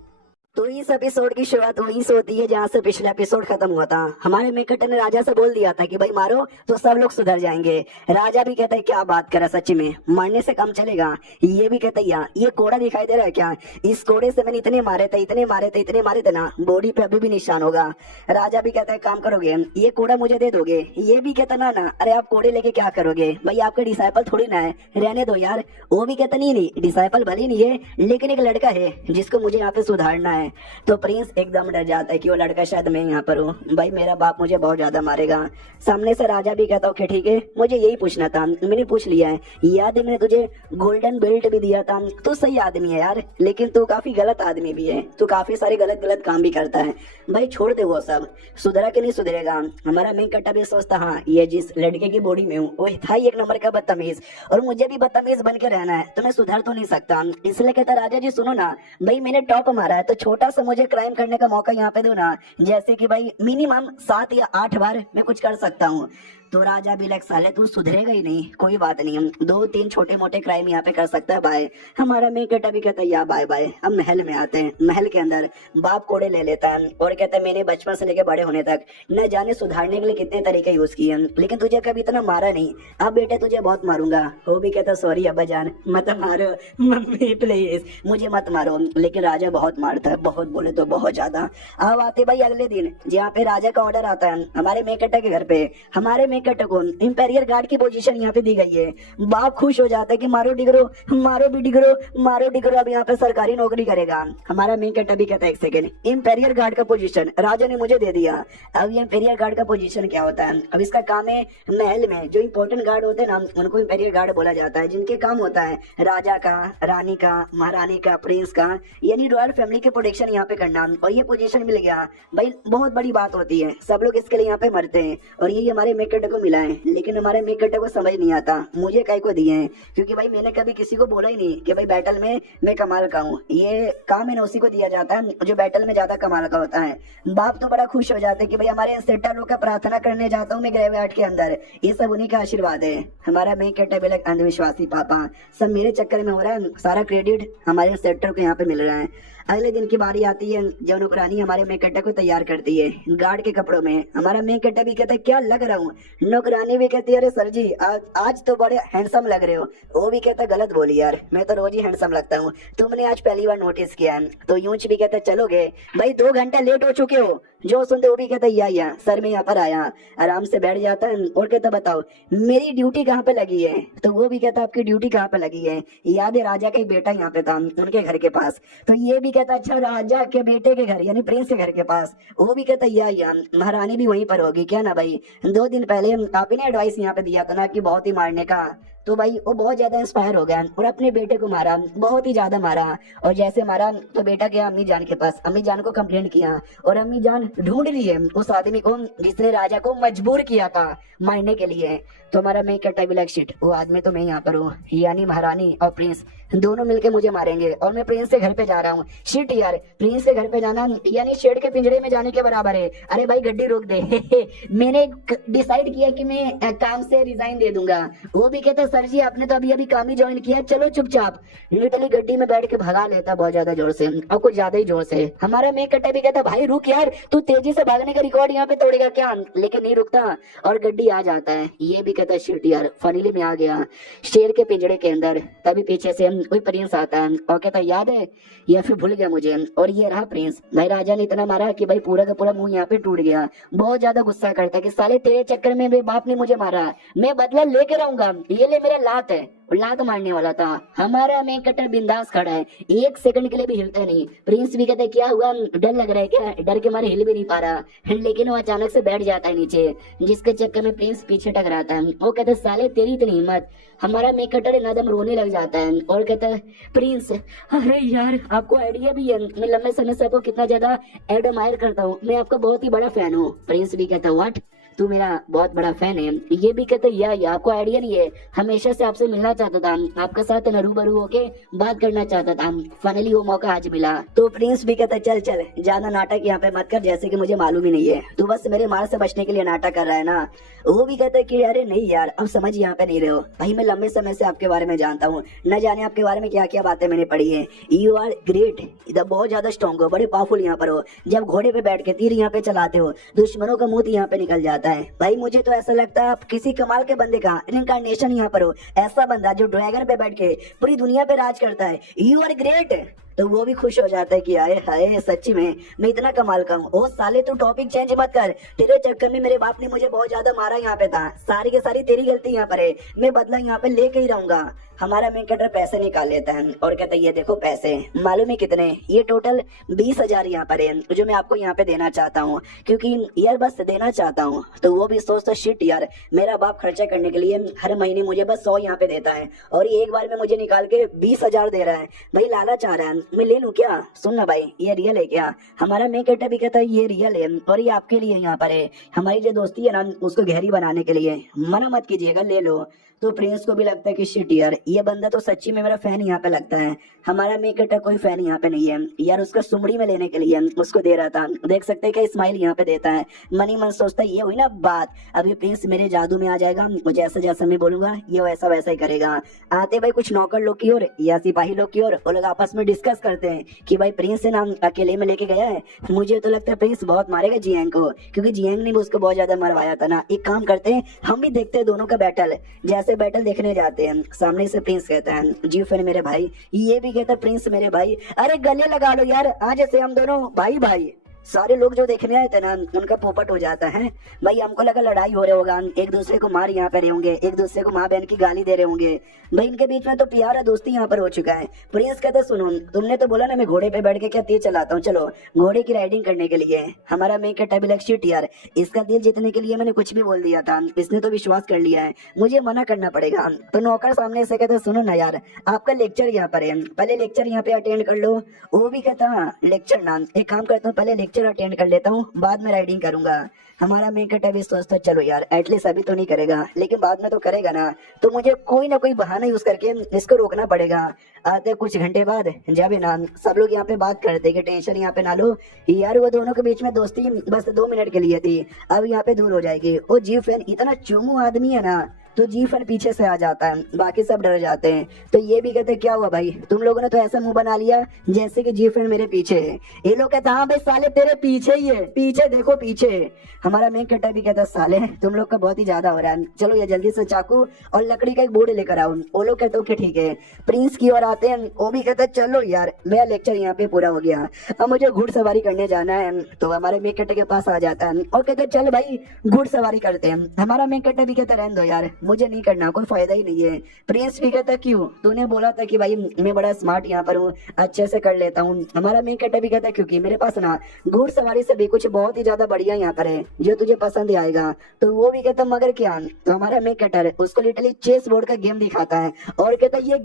तो इस एपिसोड की शुरुआत वहीं से होती है जहाँ से पिछला एपिसोड खत्म हुआ था। हमारे मेन कैरेक्टर ने राजा से बोल दिया था कि भाई मारो तो सब लोग सुधर जाएंगे। राजा भी कहता है क्या बात करा, सच्ची में मरने से काम चलेगा। ये भी कहता है यार ये कोड़ा दिखाई दे रहा है क्या, इस कोड़े से मैंने इतने मारे थे ना, बॉडी पे अभी भी निशान होगा। राजा भी कहता है काम करोगे ये कोड़ा मुझे दे दोगे। ये भी कहता ना अरे आप कोड़े लेके क्या करोगे, भाई आपके डिसाइपल थोड़ी ना है, रहने दो यार। वो भी कहता नहीं डिसाइपल भले नहीं है लेकिन एक लड़का है जिसको मुझे यहाँ पे सुधारना है। तो प्रिंस एकदम डर जाता है कि वो लड़का शायद मैं यहाँ पर हूँ, भाई मेरा बाप मुझे बहुत ज्यादा मारेगा। सामने से राजा भी कहता ओके ठीक है मुझे यही पूछना था, मैंने पूछ लिया है, याद है मैंने तुझे गोल्डन बेल्ट भी दिया था, तू सही आदमी है यार लेकिन तू काफी गलत आदमी भी है, तू काफी सारे गलत काम भी करता है, भाई छोड़ दे वो सब, सुधरा के नहीं सुधरेगा। हमारा मेन कैरेक्टर भी सोचता हाँ ये जिस लड़के की बॉडी में हूँ वो था ही 1 नंबर का बदतमीज और मुझे भी बदतमीज बन के रहना है, तो मैं सुधर तो नहीं सकता। इसलिए कहता राजा जी सुनो ना भाई मैंने टॉप मारा है तो छोटा सा मुझे क्राइम करने का मौका यहाँ पे दो ना, जैसे कि भाई मिनिमम 7 या 8 बार मैं कुछ कर सकता हूँ। तो राजा भी लाइक साले तू सुधरेगा ही नहीं, कोई बात नहीं हम 2-3 छोटे मोटे क्राइम यहाँ पे कर सकता है बाय। हमारा मेन कैरेक्टर भी कहता है या बाय बाय। अब महल में आते हैं, महल के अंदर बाप कोड़े ले लेता है और कहता है मैंने बचपन से लेकर बड़े होने तक न जाने सुधारने के लिए कितने तरीके यूज किए लेकिन तुझे कभी इतना मारा नहीं, अब बेटे तुझे बहुत मारूंगा। वो भी कहता सॉरी अब्बा जान मत मारो, मम्मी प्लीज मुझे मत मारो। लेकिन राजा बहुत मारता है, बहुत बोले तो बहुत ज्यादा। अब आते भाई अगले दिन जहाँ पे राजा का ऑर्डर आता है हमारे मेन कैरेक्टर के घर पे। हमारे मेन मेकट को इंपेरियर गार्ड की पोजीशन यहाँ पे दी गई है। बाप खुश हो जाता है कि मारो डिगरो, मारो भी डिगरो, मारो डिगरो, अब यहाँ पे सरकारी नौकरी करेगा। हमारा मेकट अभी कहता है एक सेकेंड, इंपेरियर गार्ड का पोजीशन राजा ने मुझे दे दिया। अब ये इंपेरियर गार्ड का पोजीशन क्या होता है? अब इसका काम है महल में जो इंपॉर्टेंट गार्ड होते हैं ना उनको इंपेरियर गार्ड बोला जाता है, जिनके काम होता है राजा का, रानी का, महारानी का, प्रिंस का, यानी रॉयल फैमिली के प्रोटेक्शन यहाँ पे करना। और ये पोजीशन मिल गया भाई, बहुत बड़ी बात होती है, सब लोग इसके लिए यहाँ पे मरते हैं और ये हमारे मेकट को मिला है। लेकिन हमारे मेकट को समझ नहीं आता मुझे काय को दिए हैं, क्योंकि भाई मैंने कभी किसी को बोला ही नहीं कि भाई बैटल में मैं कमाल का हूँ। ये काम है ना उसी को दिया जाता है जो बैटल में ज्यादा कमाल का होता है। बाप तो बड़ा खुश हो जाते हैं कि भाई हमारे सेटा लोग का प्रार्थना करने जाता हूँ मैं ग्रेवयार्ड के अंदर, ये सब उन्हीं का आशीर्वाद है। हमारा मेकट है अंधविश्वासी पापा, सब मेरे चक्कर में हो रहा है, सारा क्रेडिट हमारे सेक्टर को यहाँ पे मिल रहा है। अगले दिन की बारी आती है, जो नौकरानी हमारे मेकट्टा को तैयार करती है गार्ड के कपड़ों में। हमारा मेकट्टा भी कहता है क्या लग रहा हूँ, नौकरानी भी कहती है अरे सर जी आज तो बड़े हैंडसम लग रहे हो। वो भी कहता गलत बोली यार, मैं तो रोज ही हैंडसम लगता हूँ, तुमने आज पहली बार नोटिस किया है। तो यूंच भी कहता चलोगे भाई, 2 घंटा लेट हो चुके हो। जो सुनते वो भी कहता या सर मैं यहाँ पर आया, आराम से बैठ जाता है और कहता बताओ मेरी ड्यूटी कहाँ पे लगी है। तो वो भी कहता आपकी ड्यूटी कहाँ पे लगी है? याद है राजा का एक बेटा यहाँ पे था उनके घर के पास। तो ये भी कहता अच्छा राजा के बेटे के घर यानी प्रिंस के घर के पास। वो भी कहता या महारानी भी वहीं पर होगी क्या ना भाई, 2 दिन पहले आप ही ने एडवाइस यहाँ पे दिया था ना कि बहुत ही मारने का। तो भाई वो बहुत ज्यादा इंस्पायर हो गया और अपने बेटे को मारा, बहुत ही ज्यादा मारा। और जैसे मारा तो बेटा गया अम्मी जान के पास, अम्मी जान को कंप्लेंट किया और अम्मी जान ढूंढ रही है उस आदमी को जिसने राजा को मजबूर किया था मारने के लिए। तो हमारा मैं कहता ब्लैक शीट, वो आदमी तो मैं यहाँ पर हूँ, यानी महारानी और प्रिंस दोनों मिलके मुझे मारेंगे और मैं प्रिंस के घर पे जा रहा हूँ। शिट यार, प्रिंस के घर पे जाना यानी शेर के पिंजरे में जाने के बराबर है। अरे भाई गड्डी रोक दे मैंने डिसाइड किया कि मैं काम से रिजाइन दे दूंगा। वो भी कहता सर जी आपने तो अभी काम ही ज्वाइन किया, चलो चुपचाप। लिटरली गड्डी में बैठ के भगा लेता बहुत ज्यादा जोर से और कुछ ज्यादा ही जोर से। हमारा मैं कट्टा भी कहता भाई रुक यार, तू तेजी से भागने का रिकॉर्ड यहाँ पे तोड़ेगा क्या? लेकिन नहीं रुकता और गड्डी आ जाता है। ये भी कहता शिट यार, फाइनली मैं आ गया शेर के पिंजरे के अंदर। तभी पीछे से कोई प्रिंस आता है और कहता याद है या फिर भूल गया मुझे। और ये रहा प्रिंस। भाई राजा ने इतना मारा कि भाई पूरा का पूरा मुंह यहाँ पे टूट गया। बहुत ज्यादा गुस्सा करता है कि साले तेरे चक्कर में मेरे बाप ने मुझे मारा, मैं बदला लेके रहूंगा, ये ले मेरा लात है। लात मारने वाला था। हमारा मैं कट्टर बिंदास खड़ा है, 1 सेकंड के लिए भी हिलता नहीं। प्रिंस भी कहता है क्या हुआ, डर लग रहा है क्या? डर के मारे हिल भी नहीं पा रहा। लेकिन वो अचानक से बैठ जाता है नीचे, जिसके चक्कर में प्रिंस पीछे टकराता है। वो कहता है साले तेरी इतनी हिम्मत। हमारा मैं कट्टर नदम रोने लग जाता है और कहता है प्रिंस अरे यार आपको आइडिया भी है, मैं लंबे समय से आपको कितना ज्यादा एडमायर करता हूँ, मैं आपका बहुत ही बड़ा फैन हूँ। प्रिंस भी कहता है व्हाट, तू मेरा बहुत बड़ा फैन है? ये भी कहते या आपको आइडिया नहीं है, हमेशा से आपसे मिलना चाहता था, आपके साथ रूबरू होके बात करना चाहता था, फाइनली वो मौका आज मिला। तो प्रिंस भी कहता चल चल ज्यादा नाटक यहाँ पे मत कर, जैसे कि मुझे मालूम ही नहीं है, तू बस मेरे मार से बचने के लिए नाटक कर रहा है ना। वो भी कहता है कि अरे नहीं यार अब समझ यहाँ पे नहीं रहे हो भाई, मैं लंबे समय से आपके बारे में जानता हूँ, न जाने आपके बारे में क्या क्या बातें मैंने पढ़ी है। यू आर ग्रेट, इधर बहुत ज्यादा स्ट्रॉन्ग हो, बड़े पावरफुल यहाँ पर हो, जब घोड़े पे बैठ के तीर यहाँ पे चलाते हो दुश्मनों का मुंह यहाँ पे निकल जाता है। भाई मुझे तो ऐसा लगता है आप किसी कमाल के बंदे का इनकार्नेशन यहाँ पर हो, ऐसा बंदा जो ड्रैगन पे बैठ के पूरी दुनिया पे राज करता है। You are great. तो वो भी खुश हो जाता है कि आए हाय सच्ची में मैं इतना कमाल का हूँ। ओ साले तू टॉपिक चेंज मत कर, तेरे चक्कर में मेरे बाप ने मुझे बहुत ज्यादा मारा यहाँ पे था, सारी के सारी तेरी गलती यहाँ पर है, मैं बदला यहाँ पे लेके ही रहूंगा। हमारा मेन कटर पैसे निकाल लेता है और कहता है ये देखो पैसे, मालूम है कितने? ये टोटल 20,000 यहाँ पर है जो मैं आपको यहाँ पे देना चाहता हूँ, क्योंकि यार बस देना चाहता हूँ। तो वो भी सोचता शिट यार, मेरा बाप खर्चा करने के लिए हर महीने मुझे बस 100 यहाँ पे देता है और ये एक बार में मुझे निकाल के 20,000 दे रहा है। भाई लालच आ रहा है, मैं ले लूं क्या? सुन ना भाई ये रियल है क्या? हमारा मेन कटर भी कहता है ये रियल है और ये आपके लिए यहाँ पर है, हमारी जो दोस्ती है ना उसको गहरी बनाने के लिए, मना मत कीजिएगा, ले लो। तो प्रिंस को भी लगता है कि शिट यार ये बंदा तो सच्ची में मेरा फैन यहाँ पे लगता है। हमारा मेकटा कोई फैन यहाँ पे नहीं है यार, उसका सुमड़ी में लेने के लिए उसको दे रहा था। देख सकते हैं कि स्माइल यहाँ पे देता है, मनी मन सोचता है ये हुई ना बात, अभी प्रिंस मेरे जादू में आ जाएगा, जैसा जैसा मैं बोलूंगा ये वैसा वैसा ही करेगा। आते भाई कुछ नौकर लोग की ओर या सिपाही लोग की ओर, वो लोग आपस में डिस्कस करते हैं कि भाई प्रिंस है ना अकेले में लेके गया है, मुझे तो लगता है प्रिंस बहुत मारेगा जियांग को, क्योंकि जियांग ने भी उसको बहुत ज्यादा मरवाया था ना। एक काम करते हैं हम भी देखते हैं दोनों का बैटल। जैसे बैटल देखने जाते हैं, सामने से प्रिंस कहता है जी फिर मेरे भाई, ये भी कहता है प्रिंस मेरे भाई, अरे गले लगा लो यार, आज से हम दोनों भाई भाई। सारे लोग जो देखने आए थे ना उनका पोपट हो जाता है। भाई हमको लगा लड़ाई हो रहा होगा, एक दूसरे को मार यहाँ पे रहे होंगे, एक दूसरे को माँ बहन की गाली दे रहे होंगे। भाई इनके बीच में तो प्यार और दोस्ती यहाँ पर हो चुका है। प्रिंस कहता सुनो, तुमने तो बोला ना मैं घोड़े पे बैठ के क्या तीर चलाता हूँ, चलो घोड़े की राइडिंग करने के लिए। हमारा मेन कहता भी लग शिट यार, इसका दिल जीतने के लिए मैंने कुछ भी बोल दिया था, इसने तो विश्वास कर लिया है, मुझे मना करना पड़ेगा। तो नौकर सामने से कहता सुनो ना यार, आपका लेक्चर यहाँ पर है, पहले लेक्चर यहाँ पे अटेंड कर लो। वो भी कहता लेक्चर ना, एक काम करता हूँ पहले लेक्चर अटेंड कर लेता हूँ, बाद में राइडिंग करूंगा। हमारा मेन कटा भी सोचता चलो यार एटलीस्ट अभी तो नहीं करेगा, लेकिन बाद में तो करेगा ना, तो मुझे कोई ना कोई बहाना यूज करके इसको रोकना पड़ेगा। आते कुछ घंटे बाद जब ना सब लोग यहाँ पे बात करते कि टेंशन यहाँ पे ना लो यार, वो दोनों के बीच में दोस्ती बस 2 मिनट के लिए थी, अब यहाँ पे दूर हो जाएगी। वो जी फैन इतना चुमू आदमी है ना, तो जी फैन पीछे से आ जाता है, बाकी सब डर जाते हैं। तो ये भी कहते क्या हुआ भाई, तुम लोगों ने तो ऐसा मुंह बना लिया जैसे कि जी फैन मेरे पीछे है। ये लोग कहते हाँ भाई साले तेरे पीछे ही है, पीछे देखो पीछे। हमारा मेन कट्टा भी कहता साले तुम लोग का बहुत ही ज्यादा हो रहा है, चलो ये जल्दी से चाकू और लकड़ी का एक बोर्ड लेकर आओ। वो लोग कहते ओके ठीक है। प्रिंस की ओर आते हैं, वो भी कहता चलो यार मेरा लेक्चर यहाँ पे पूरा हो गया, अब मुझे घुड़सवारी करने जाना है। तो हमारे मेन कट्टे के पास आ जाता है और कहते चल भाई घुड़सवारी करते हैं। हमारा मेन कट्टा भी कहता रहने दो यार, मुझे नहीं करना, कोई फायदा ही नहीं है। प्रिंस भी कहता क्यों, तूने बोला था कि भाई मैं बड़ा स्मार्ट यहाँ पर हूँ, अच्छे से कर लेता हूँ। हमारा मेन कट्टा भी कहता क्योंकि मेरे पास ना घुड़सवारी से भी कुछ बहुत ही ज्यादा बढ़िया यहाँ पर है जो तुझे पसंद ही आएगा। तो वो भी कहता मगर क्या, तो हमारा मेन कटर उसको लिटरली चेस बोर्ड का गेम दिखाता है और कहता ये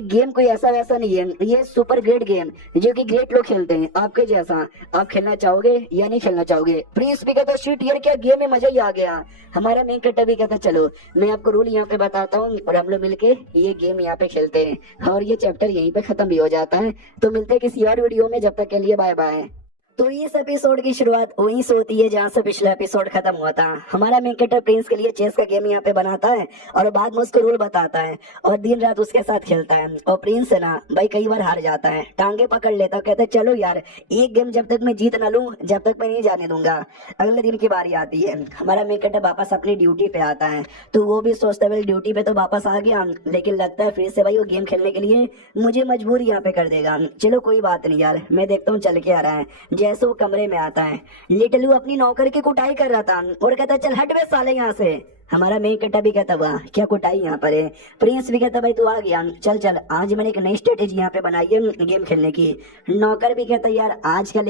गेम कोई ऐसा वैसा नहीं है, ये सुपर ग्रेट गेम जो कि ग्रेट लोग खेलते हैं आपके जैसा, आप खेलना चाहोगे या नहीं खेलना चाहोगे। प्रिंस भी कहता शिट यार क्या गेम है, मजा ही आ गया। हमारा मेन कट्टा भी कहता चलो मैं आपको रूल यहाँ पे बताता हूँ और हम लोग मिलके ये गेम यहाँ पे खेलते हैं और ये चैप्टर यहीं पे खत्म भी हो जाता है। तो मिलते हैं किसी और वीडियो में, जब तक के लिए बाय बाय। तो इस एपिसोड की शुरुआत वहीं से होती है जहाँ से पिछला एपिसोड खत्म हुआ था। हमारा मेन कैरेक्टर प्रिंस के लिए चेस का गेम यहाँ पे बनाता है और बाद में उसको रूल बताता है और दिन रात उसके साथ खेलता है। और प्रिंस है ना भाई कई बार हार जाता है, टांगे पकड़ लेता है, कहता है चलो यार एक गेम जब तक मैं जीत ना लूं जब तक मैं नहीं जाने दूंगा। अगले दिन की बारी आती है, हमारा मेन कैरेक्टर वापस अपनी ड्यूटी पे आता है। तो वो भी सोचता है ड्यूटी पे तो वापस आ गया, लेकिन लगता है फिर से भाई वो गेम खेलने के लिए मुझे मजबूर यहाँ पे कर देगा। चलो कोई बात नहीं यार, मैं देखता हूँ चल के आ रहा है। जैसे वो कमरे में आता है, लिटलू अपनी नौकर की कुटाई कर रहा था और कहता चल हट बे साले यहाँ से। हमारा मेन कट्टा भी कहता वाह क्या कुटाई यहाँ पर है। प्रिंस भी कहता भाई तू आ गया, चल चल आज मैंने एक नई स्ट्रेटेजी यहाँ पे बनाई है गेम खेलने की। नौकर भी कहता यार आज का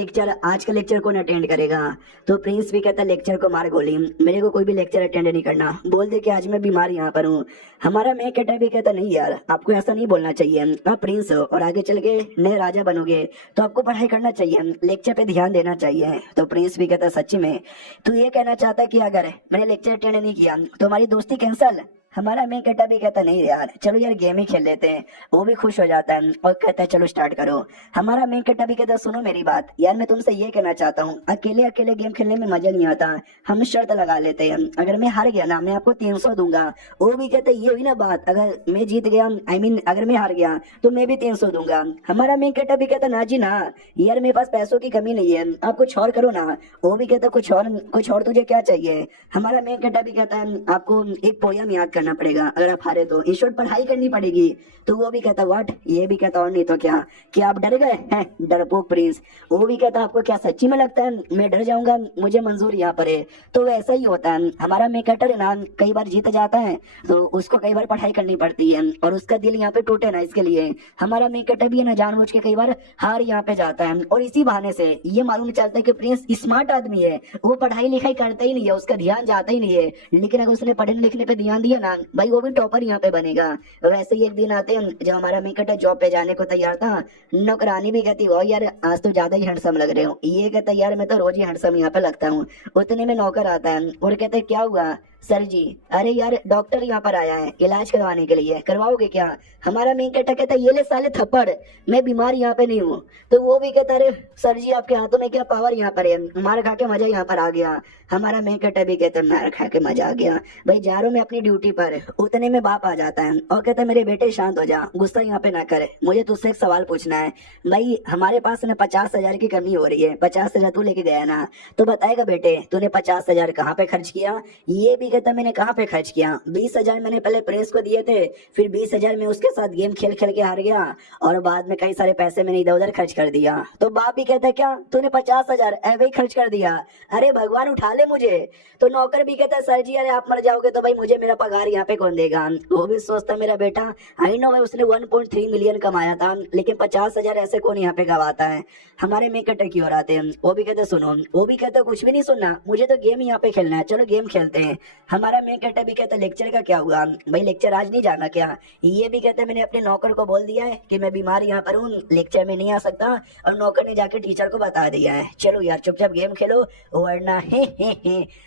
लेक्चर कौन अटेंड करेगा। तो प्रिंस भी कहता लेक्चर को मार गोली, मेरे को कोई भी लेक्चर अटेंड नहीं करना, बोल दे कि आज मैं बीमार यहाँ पर हूँ। हमारा मेन कट्टा भी कहता नहीं यार आपको ऐसा नहीं बोलना चाहिए, आप प्रिंस हो और आगे चल के नए राजा बनोगे तो आपको पढ़ाई करना चाहिए, लेक्चर पे ध्यान देना चाहिए। तो प्रिंस भी कहता सच्ची में तू ये कहना चाहता कि अगर मैंने लेक्चर अटेंड नहीं किया तो हमारी दोस्ती कैंसल। हमारा मेन कट्टा भी कहता नहीं यार चलो यार गेम ही खेल लेते हैं। वो भी खुश हो जाता है और कहता है चलो स्टार्ट करो। हमारा मेन कट्टा भी कहता सुनो मेरी बात यार, मैं तुमसे ये कहना चाहता हूँ अकेले गेम खेलने में मजा नहीं आता, हम शर्त लगा लेते हैं, अगर मैं हार गया ना मैं आपको 300 दूंगा। वो भी कहते ये हुई ना बात, अगर मैं जीत गया अगर मैं हार गया तो मैं भी 300 दूंगा। हमारा मेन कट्टा भी कहता ना जी ना यार मेरे पास पैसों की कमी नहीं है, आप कुछ और करो ना। वो भी कहता कुछ और तुझे क्या चाहिए। हमारा मेन कट्टा भी कहता है आपको एक पोयम याद करना पड़ेगा, अगर आप हारे तो इंश्योर पढ़ाई करनी पड़ेगी। तो वो भी कहता व्हाट, ये भी कहता और नहीं तो क्या आप डर गए हैं डरपोक प्रिंस। वो भी कहता आपको क्या सच्ची में लगता है मैं डर जाऊंगा, मुझे मंजूर यहाँ पर है। तो वैसा ही होता है, हमारा मेकटर ना कई बार जीत जाता है तो उसको कई बार पढ़ाई करनी पड़ती है और उसका दिल यहाँ पे टूटे ना इसके लिए हमारा मेकटर भी है ना जानबूझ के कई बार हार यहाँ पे जाता है। और इसी बहाने से ये मालूम चलता है कि प्रिंस स्मार्ट आदमी है, वो पढ़ाई लिखाई करता ही नहीं है, उसका ध्यान जाता ही नहीं है, लेकिन अगर उसने पढ़ने लिखने पे ध्यान दिया ना भाई वो भी टॉपर यहाँ पे बनेगा। वैसे ही एक दिन आते हैं जब हमारा मेकट जॉब पे जाने को तैयार था, नौकरानी भी कहती हो यार आज तो ज्यादा ही हैंडसम लग रहे हो। ये कहता यार मैं तो रोज ही हैंडसम यहाँ पे लगता हूँ। उतने में नौकर आता है और कहता है क्या हुआ सर जी, अरे यार डॉक्टर यहाँ पर आया है इलाज करवाने के लिए, करवाओगे क्या। हमारा मेन कहता ये ले साले थप्पड़, मैं बीमार यहाँ पे नहीं हूँ। तो वो भी कहता अरे सर जी आपके हाथों में क्या पावर यहाँ पर है, मार खा के मजा यहाँ पर आ गया। हमारा मेन भी कहता मार खा के मजा आ गया भाई, जा रहा हूँ मैं अपनी ड्यूटी पर। उतने में बाप आ जाता है और कहता मेरे बेटे शांत हो जा, गुस्सा यहाँ पे ना करे, मुझे तुझसे एक सवाल पूछना है। भाई हमारे पास ना 50,000 की कमी हो रही है, 50,000 तू लेके गया ना, तो बताएगा बेटे तूने 50,000 कहाँ पे खर्च किया। ये भी भी कहता मैंने कहाँ पे खर्च किया, 20,000 मैंने पहले प्रिंस को दिए थे, फिर 20,000 में उसके साथ गेम खेल खेल के हार गया और बाद में कई सारे पैसे मैंने इधर उधर खर्च कर दिया। तो बाप भी कहता क्या तूने 50,000 ऐसे ही खर्च कर दिया, अरे भगवान उठा ले मुझे। तो नौकर भी कहता सर जी अरे आप मर जाओगे तो भाई मुझे मेरा पगार यहाँ पे कौन देगा। वो भी सोचता मेरा बेटा आई नो भाई उसने 1.3 मिलियन कमाया था लेकिन 50,000 ऐसे कौन यहाँ पे गवाता है, हमारे में कटे क्यों आते हैं। वो भी कहते सुनो, वो भी कहते कुछ भी नहीं सुनना, मुझे तो गेम यहाँ पे खेलना है, चलो गेम खेलते हैं। हमारा में कटे भी कहता लेक्चर का क्या हुआ भाई, लेक्चर आज नहीं जाना क्या। ये भी कहते मैंने अपने नौकर को बोल दिया है कि मैं बीमार यहाँ पर हूँ, लेक्चर में नहीं आ सकता, और नौकर ने जाके टीचर को बता दिया है चलो यार चुपचाप गेम खेलो वरना हे।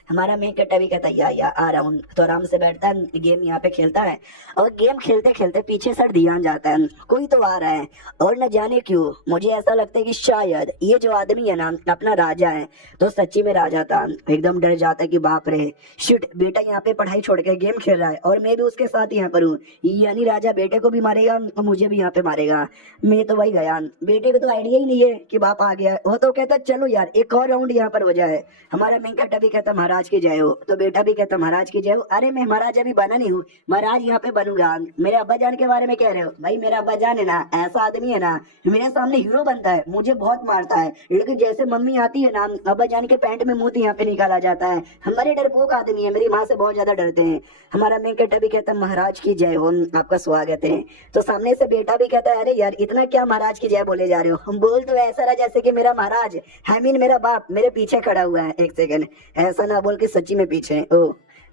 हमारा में कटा भी कहता या आ रहा हूँ, तो आराम से बैठता है गेम यहाँ पे खेलता है। और गेम खेलते खेलते पीछे से ध्यान जाता है कोई तो आ रहा है, और न जाने क्यों मुझे ऐसा लगता है कि शायद ये जो आदमी है ना अपना राजा है। तो सच्ची में राजा था, एकदम डर जाता है कि बाप रे शिट बेटा यहाँ पे पढ़ाई छोड़ के गेम खेल रहा है और मैं भी उसके साथ यहाँ पर हूँ, यानी राजा बेटे को भी मारेगा और मुझे भी यहाँ पे मारेगा। मैं तो वही गया, बेटे को तो आइडिया ही नहीं है कि बाप आ गया। वो तो कहता चलो यार एक और राउंड यहाँ पर हो जाए। हमारा मेंकट भी कहता महाराज की जय हो, तो बेटा भी कहता महाराज की जय हो। अरे मैं महाराज अभी बना नहीं हूँ, महाराज यहाँ पे बनूंगा। मेरे अब्बा जान के बारे में कह रहे हो, भाई मेरा अब्बा जान है ना ऐसा आदमी है ना मेरे सामने हीरो बनता है, मुझे बहुत मारता है, लेकिन जैसे मम्मी आती है ना अब्बा जान के पैंट में मुंह यहाँ पे निकाला जाता है। हमारे डरपोक आदमी है, मेरी माँ से बहुत ज्यादा डरते हैं। हमारा मेंकट भी कहता महाराज की जय हो, आपका स्वागत है। तो सामने से बेटा भी कहता है अरे यार इतना क्या महाराज की जय बोले जा रहे हो, हम बोल तो ऐसा रहा जैसे कि मेरा महाराज आई मीन मेरा बाप मेरे पीछे खड़ा हुआ है। एक सेकंड, ऐसा ना बोल के सच्ची में पीछे ओ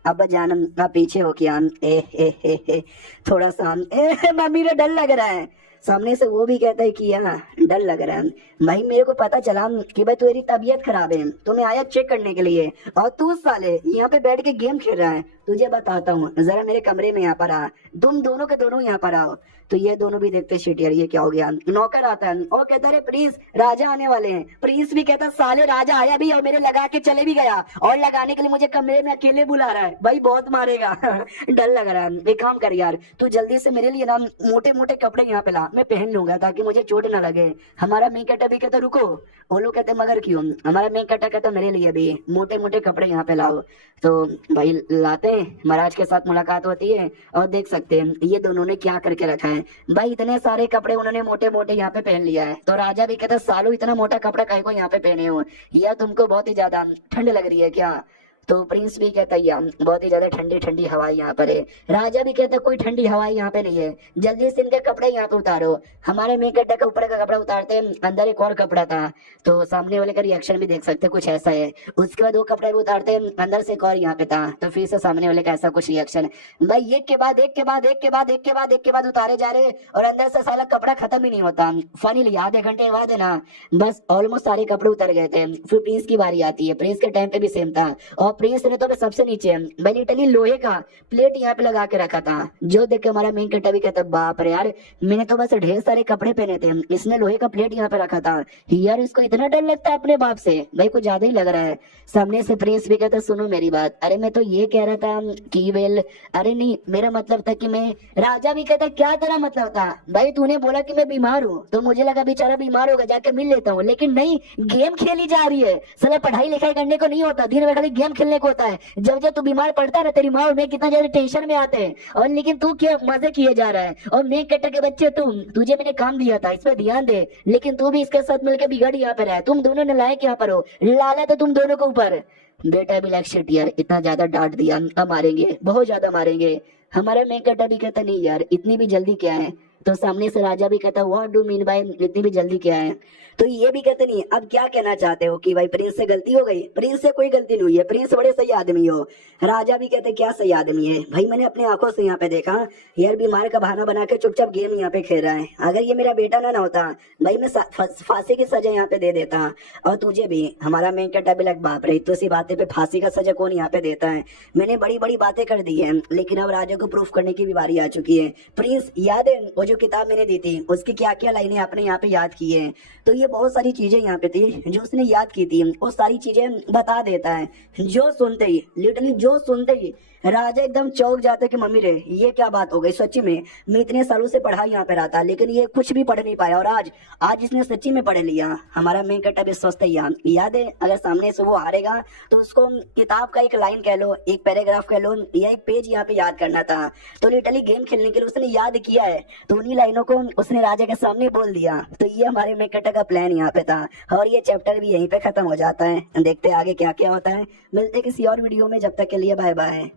अब जानम आप पीछे हो क्या ए थोड़ा सा मम्मी ने डर लग रहा है। सामने से वो भी कहता है कि यहाँ डर लग रहा है। भाई मेरे को पता चला कि भाई तेरी तबीयत खराब है तो मैं आया चेक करने के लिए, और तू साले यहाँ पे बैठ के गेम खेल रहा है। तुझे बताता हूँ जरा मेरे कमरे में यहाँ पर आ, तुम दोनों के दोनों यहाँ पर आओ। तो ये दोनों भी देखते शिट यार ये क्या हो गया। नौकर आता है और कहता है प्रिंस राजा आने वाले हैं। प्रिंस भी कहता साले राजा आया भी और मेरे लगा के चले भी गया, और लगाने के लिए मुझे कमरे में अकेले बुला रहा है, भाई बहुत मारेगा डर लग रहा है। एक काम कर यार तू जल्दी से मेरे लिए ना मोटे मोटे कपड़े यहाँ पे ला, मैं पहन लूंगा ताकि मुझे चोट ना लगे। हमारा मेंकटा भी कहता रुको, वो लोग कहते मगर क्यों। हमारा मेंकटा कहता मेरे लिए भी मोटे मोटे कपड़े यहाँ पे लाओ। तो भाई लाते हैं, महाराज के साथ मुलाकात होती है और देख सकते हैं ये दोनों ने क्या करके रखा है। भाई इतने सारे कपड़े उन्होंने मोटे मोटे यहाँ पे पहन लिया है। तो राजा भी कहता सालो इतना मोटा कपड़ा काहे को यहाँ पे पहने हो, या तुमको बहुत ही ज्यादा ठंड लग रही है क्या। तो प्रिंस भी कहता है बहुत ही ज्यादा ठंडी ठंडी हवा यहाँ पर है। राजा भी कहता कोई ठंडी हवा यहाँ पे नहीं है, जल्दी से इनके कपड़े यहाँ पे उतारो। हमारे मेंकटा का ऊपर का कपड़ा उतारते हैं, अंदर एक और कपड़ा था, तो सामने वाले का रिएक्शन भी देख सकते कुछ ऐसा है। उसके बाद वो कपड़े भी उतारते हैं, अंदर से एक और यहाँ पे था, तो फिर से सामने वाले का ऐसा कुछ रिएक्शन। भाई एक के बाद एक के बाद एक के बाद एक के बाद एक के बाद उतारे जा रहे और अंदर से साला कपड़ा खत्म ही नहीं होता। फाइनली आधे घंटे बाद है ना बस ऑलमोस्ट सारे कपड़े उतर गए थे। फिर प्रिंस की बारी आती है, प्रिंस के टाइम पे भी सेम था, और प्रिंस ने तो सबसे नीचे भाई लिटरली लोहे का प्लेट यहाँ पे लगा के रखा था, जो देख के हमारा मेंकटा भी कहता बाप रे यार मैंने तो बस ढेर सारे कपड़े पहने थे, इसने लोहे का प्लेट यहाँ पे रखा था, यार इसको इतना डर लगता है अपने बाप से, भाई कुछ ज्यादा ही लग रहा है। सामने से प्रिंस भी कहता सुनो मेरी बात, अरे मैं तो ये कह रहा था कि वेल अरे नहीं मेरा मतलब था कि मैं। राजा भी कहता क्या तेरा मतलब था, भाई तूने बोला कि मैं बीमार हूँ तो मुझे लगा बेचारा बीमार होगा जाके मिल लेता हूँ, लेकिन नहीं गेम खेली जा रही है, साला पढ़ाई लिखाई करने को नहीं होता, दिन में खाली गेम खेलने को होता है। जब जब तू बीमार पड़ता है ना तेरी माँ और मैं कितना ज्यादा टेंशन में आते हैं, और लेकिन तू क्या मजे किए जा रहा है। और मेंकटा के बच्चे तुझे मैंने काम दिया था इस पे ध्यान दे, लेकिन तू भी इसके साथ मिलकर बिगड़ यहाँ पे रहा, तुम दोनों नालायक यहाँ पर हो, लाला तो तुम दोनों को ऊपर। बेटा भी लाइक शिट यार इतना ज्यादा डांट दिया, अब मारेंगे बहुत ज्यादा मारेंगे। हमारा मेंकटा भी कहता नहीं यार इतनी भी जल्दी क्या है। तो सामने से राजा भी कहता व्हाट डू मीन बाय इतनी भी जल्दी क्या है। तो ये भी कहते नहीं अब क्या कहना चाहते हो कि भाई प्रिंस से गलती हो गई, प्रिंस से कोई गलती नहीं हुई है, प्रिंस बड़े सही आदमी हो। राजा भी कहते क्या सही आदमी है, भाई मैंने अपनी आंखों से यहाँ पे देखा यार बीमार का बहाना बना के चुपचाप गेम यहाँ पे खेल रहा है, अगर ये मेरा बेटा ना होता भाई मैं फांसी की सजा यहाँ पे दे देता। और तुझे भी हमारा मेंकटा भी लग बाप रे तो सी बातें पे फांसी का सजा कौन यहाँ पे देता है, मैंने बड़ी बड़ी बातें कर दी है, लेकिन अब राजा को प्रूफ करने की भी बारी आ चुकी है। प्रिंस याद है वो जो किताब मैंने दी थी उसकी क्या क्या लाइनें आपने यहाँ पे याद की है। तो ये बहुत सारी चीजें यहाँ पे थी जो उसने याद की थी, वो सारी चीजें बता देता है। जो सुनते ही लिटरली जो सुनते ही राजा एकदम चौंक जाता है कि मम्मी रे ये क्या बात हो गई। सच्ची में मैं इतने सालों से पढ़ाई यहाँ पे रहा था लेकिन ये कुछ भी पढ़ नहीं पाया और आज आज इसने सच्ची में पढ़ लिया। हमारा मेन कैरेक्टर भी सोचता है याद है अगर सामने से वो हारेगा तो उसको किताब का एक लाइन कह लो, एक पैराग्राफ कह लो या एक पेज यहाँ पे याद करना था। तो लिटरली गेम खेलने के लिए उसने याद किया है तो उन्हीं लाइनों को उसने राजा के सामने बोल दिया। तो ये हमारे मेन कैरेक्टर का प्लान यहाँ पे था और ये चैप्टर भी यहीं पे खत्म हो जाता है। देखते हैं आगे क्या क्या होता है। मिलते हैं किसी और वीडियो में, जब तक के लिए बाय बाय।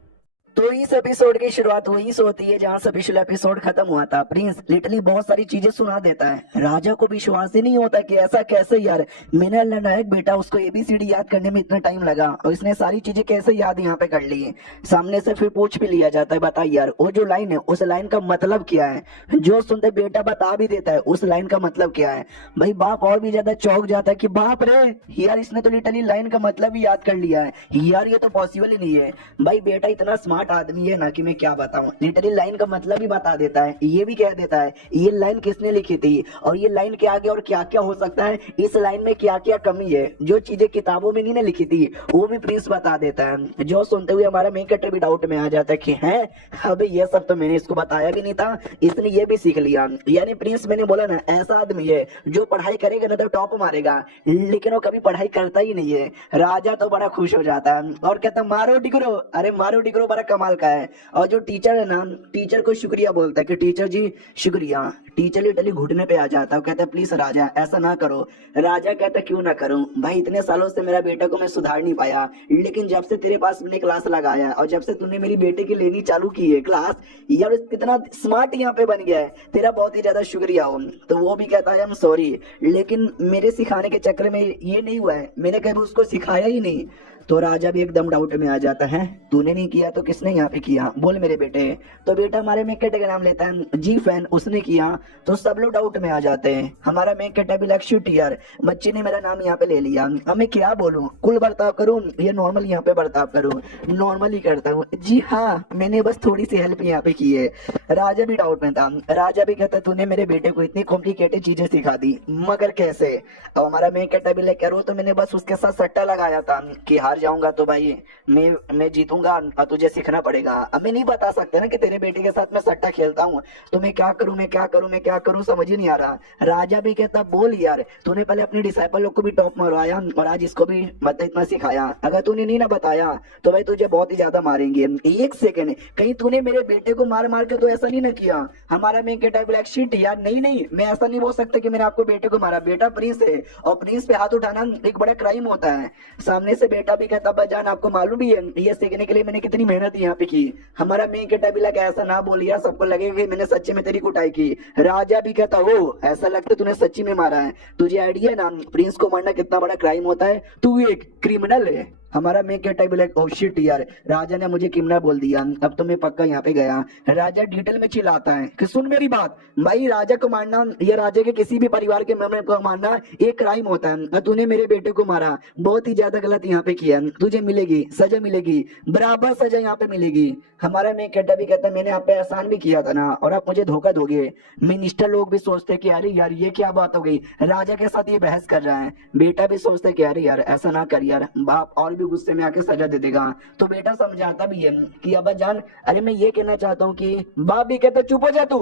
तो इस एपिसोड की शुरुआत वहीं से होती है जहां से पिछला एपिसोड खत्म हुआ था। प्रिंस लिटरली बहुत सारी चीजें सुना देता है। राजा को विश्वास ही नहीं होता कि ऐसा कैसे यार, मेरा निर्णायक बेटा उसको एबीसीडी याद करने में इतना टाइम लगा और इसने सारी चीजें कैसे याद यहाँ पे कर ली। सामने से फिर पूछ भी लिया जाता है बता यार वो जो लाइन है उस लाइन का मतलब क्या है। जो सुनते बेटा बता भी देता है उस लाइन का मतलब क्या है। भाई बाप और भी ज्यादा चौंक जाता है कि बाप रे यार इसने तो लिटरली लाइन का मतलब ही याद कर लिया है यार, ये तो पॉसिबल ही नहीं है। भाई बेटा इतना स्मार्ट आदमी है ना कि मैं क्या बताऊं, लिटरली लाइन का मतलब ही बता देता है। ये भी कह देता है ये लाइन किसने लिखी थी और ये लाइन के आगे और क्या क्या हो सकता है, इस लाइन में क्या क्या कमी है, जो चीजें किताबों में नहीं ना लिखी थी वो भी प्रिंस बता देता है। जो सुनते हुए हमारा मेन कैरेक्टर भी डाउट में आ जाता है कि है अबे ये सब तो मैंने इसको बताया भी नहीं था, इसने ये भी सीख लिया। यानी प्रिंस मैंने बोला ना ऐसा आदमी है जो पढ़ाई करेगा ना तो टॉप मारेगा लेकिन वो कभी पढ़ाई करता ही नहीं है। राजा तो बड़ा खुश हो जाता है और कहता है मारो डिगरो, अरे मारो डिगरो बड़ा कमाल का है। और जो टीचर है ना टीचर को शुक्रिया बोलता है कि टीचर जी शुक्रिया। टीचर लिटरली घुटने पे आ जाता है, कहता है प्लीज राजा ऐसा ना करो। राजा कहता है क्यों ना करूं भाई, इतने सालों से मेरा बेटा को मैं सुधार नहीं पाया लेकिन जब से तेरे पास मैंने क्लास लगाया और जब से तूने मेरी बेटे की लेनी चालू की है क्लास, यार कितना स्मार्ट यहाँ पे बन गया है, तेरा बहुत ही ज्यादा शुक्रिया हो। तो वो भी कहता है आई एम सॉरी लेकिन मेरे सिखाने के चक्कर में ये नहीं हुआ है, मैंने कभी उसको सिखाया ही नहीं। तो राजा भी एकदम डाउट में आ जाता है तूने नहीं किया तो किसने यहाँ पे किया, बोल मेरे बेटे। तो बेटा हमारे मेन कैरेक्टर का नाम लेता है जी फैन, उसने किया। तो सब लोग डाउट में आ जाते हैं। हमारा मेन कैरेक्टर भी लाइक शिट यार बच्चे ने मेरा नाम यहाँ पे ले लिया, अब मैं क्या बोलूं, कुल बर्ताव करूं ये नॉर्मल यहाँ पे बर्ताव करूं, नॉर्मल ही करता हूँ जी हाँ मैंने बस थोड़ी सी हेल्प यहाँ पे की है। राजा भी डाउट में था। राजा भी कहता तूने मेरे बेटे को इतनी कॉम्प्लिकेटेड चीजें सिखा दी मगर कैसे। अब हमारा मेन कैरेक्टर भी लाइक तो मैंने बस उसके साथ सट्टा लगाया था कि हार जाऊंगा तो भाई मैं जीतूंगा और तुझे सीखना पड़ेगा। अब मैं नहीं बता सकता ना कि तेरे बेटे के साथ मैं सट्टा खेलता हूँ, तो मैं क्या करूं मैं क्या करूं मैं क्या करूं समझ ही नहीं आ रहा। राजा भी कहता बोल यार तूने पहले अपने डिसाइपल लोग को भी टॉप मरवाया और आज इसको भी मतलब इतना सिखाया, अगर तूने नहीं ना बताया तो भाई तुझे बहुत ही ज्यादा मारेंगे। एक सेकंड कहीं तूने मेरे बेटे को मार मार के तो ऐसा नहीं ना किया। हमारा मेन कैरेक्टर ब्लैक शीट यार नहीं नहीं मैं ऐसा नहीं बोल सकता कि मैंने आपको बेटे को मारा, बेटा प्रिंस है और प्रिंस पे हाथ उठाना एक बड़ा क्राइम होता है। सामने से बेटा भी कहता जान आपको मालूम भी है ये सीखने के लिए मैंने कितनी मेहनत यहाँ पे की। हमारा मेन कैरेक्टर भी लगा ऐसा ना बोलिया सबको लगेगा कि मैंने सच्ची में तेरी कुटाई की। राजा भी कहता हो ऐसा लगता तूने सच्ची में मारा है, तुझे आइडिया है ना प्रिंस को मारना कितना बड़ा क्राइम होता है, तू एक क्रिमिनल है। हमारा मेन कैरेक्टर भी लाइक ओह शिट यार राजा ने मुझे क्रिमिनल बोल दिया, अब तो मैं पक्का यहाँ पे गया। राजा डिटेल में चिल्लाता है कि सुन मेरी बात भाई, राजा को मारना या राजा के किसी भी परिवार के मेंबर को मारना एक क्राइम होता है, तूने मेरे बेटे को मारा बहुत ही ज्यादा गलत यहाँ पे किया, तुझे मिलेगी सजा मिलेगी, बराबर सजा यहाँ पे मिलेगी। हमारा मेन कैरेक्टर भी कहता मैंने आप पे एहसान भी किया था ना और आप मुझे धोखा दोगे। मिनिस्टर लोग भी सोचते कि अरे यार ये क्या बात हो गई, राजा के साथ ये बहस कर रहा है। बेटा भी सोचते कि अरे यार ऐसा ना कर यार, बाप और भी गुस्से में आके सजा दे देगा। तो बेटा समझाता भी है कि अब्बा जान अरे मैं ये कहना चाहता हूँ कि बाप भी कहता चुप हो जा तू,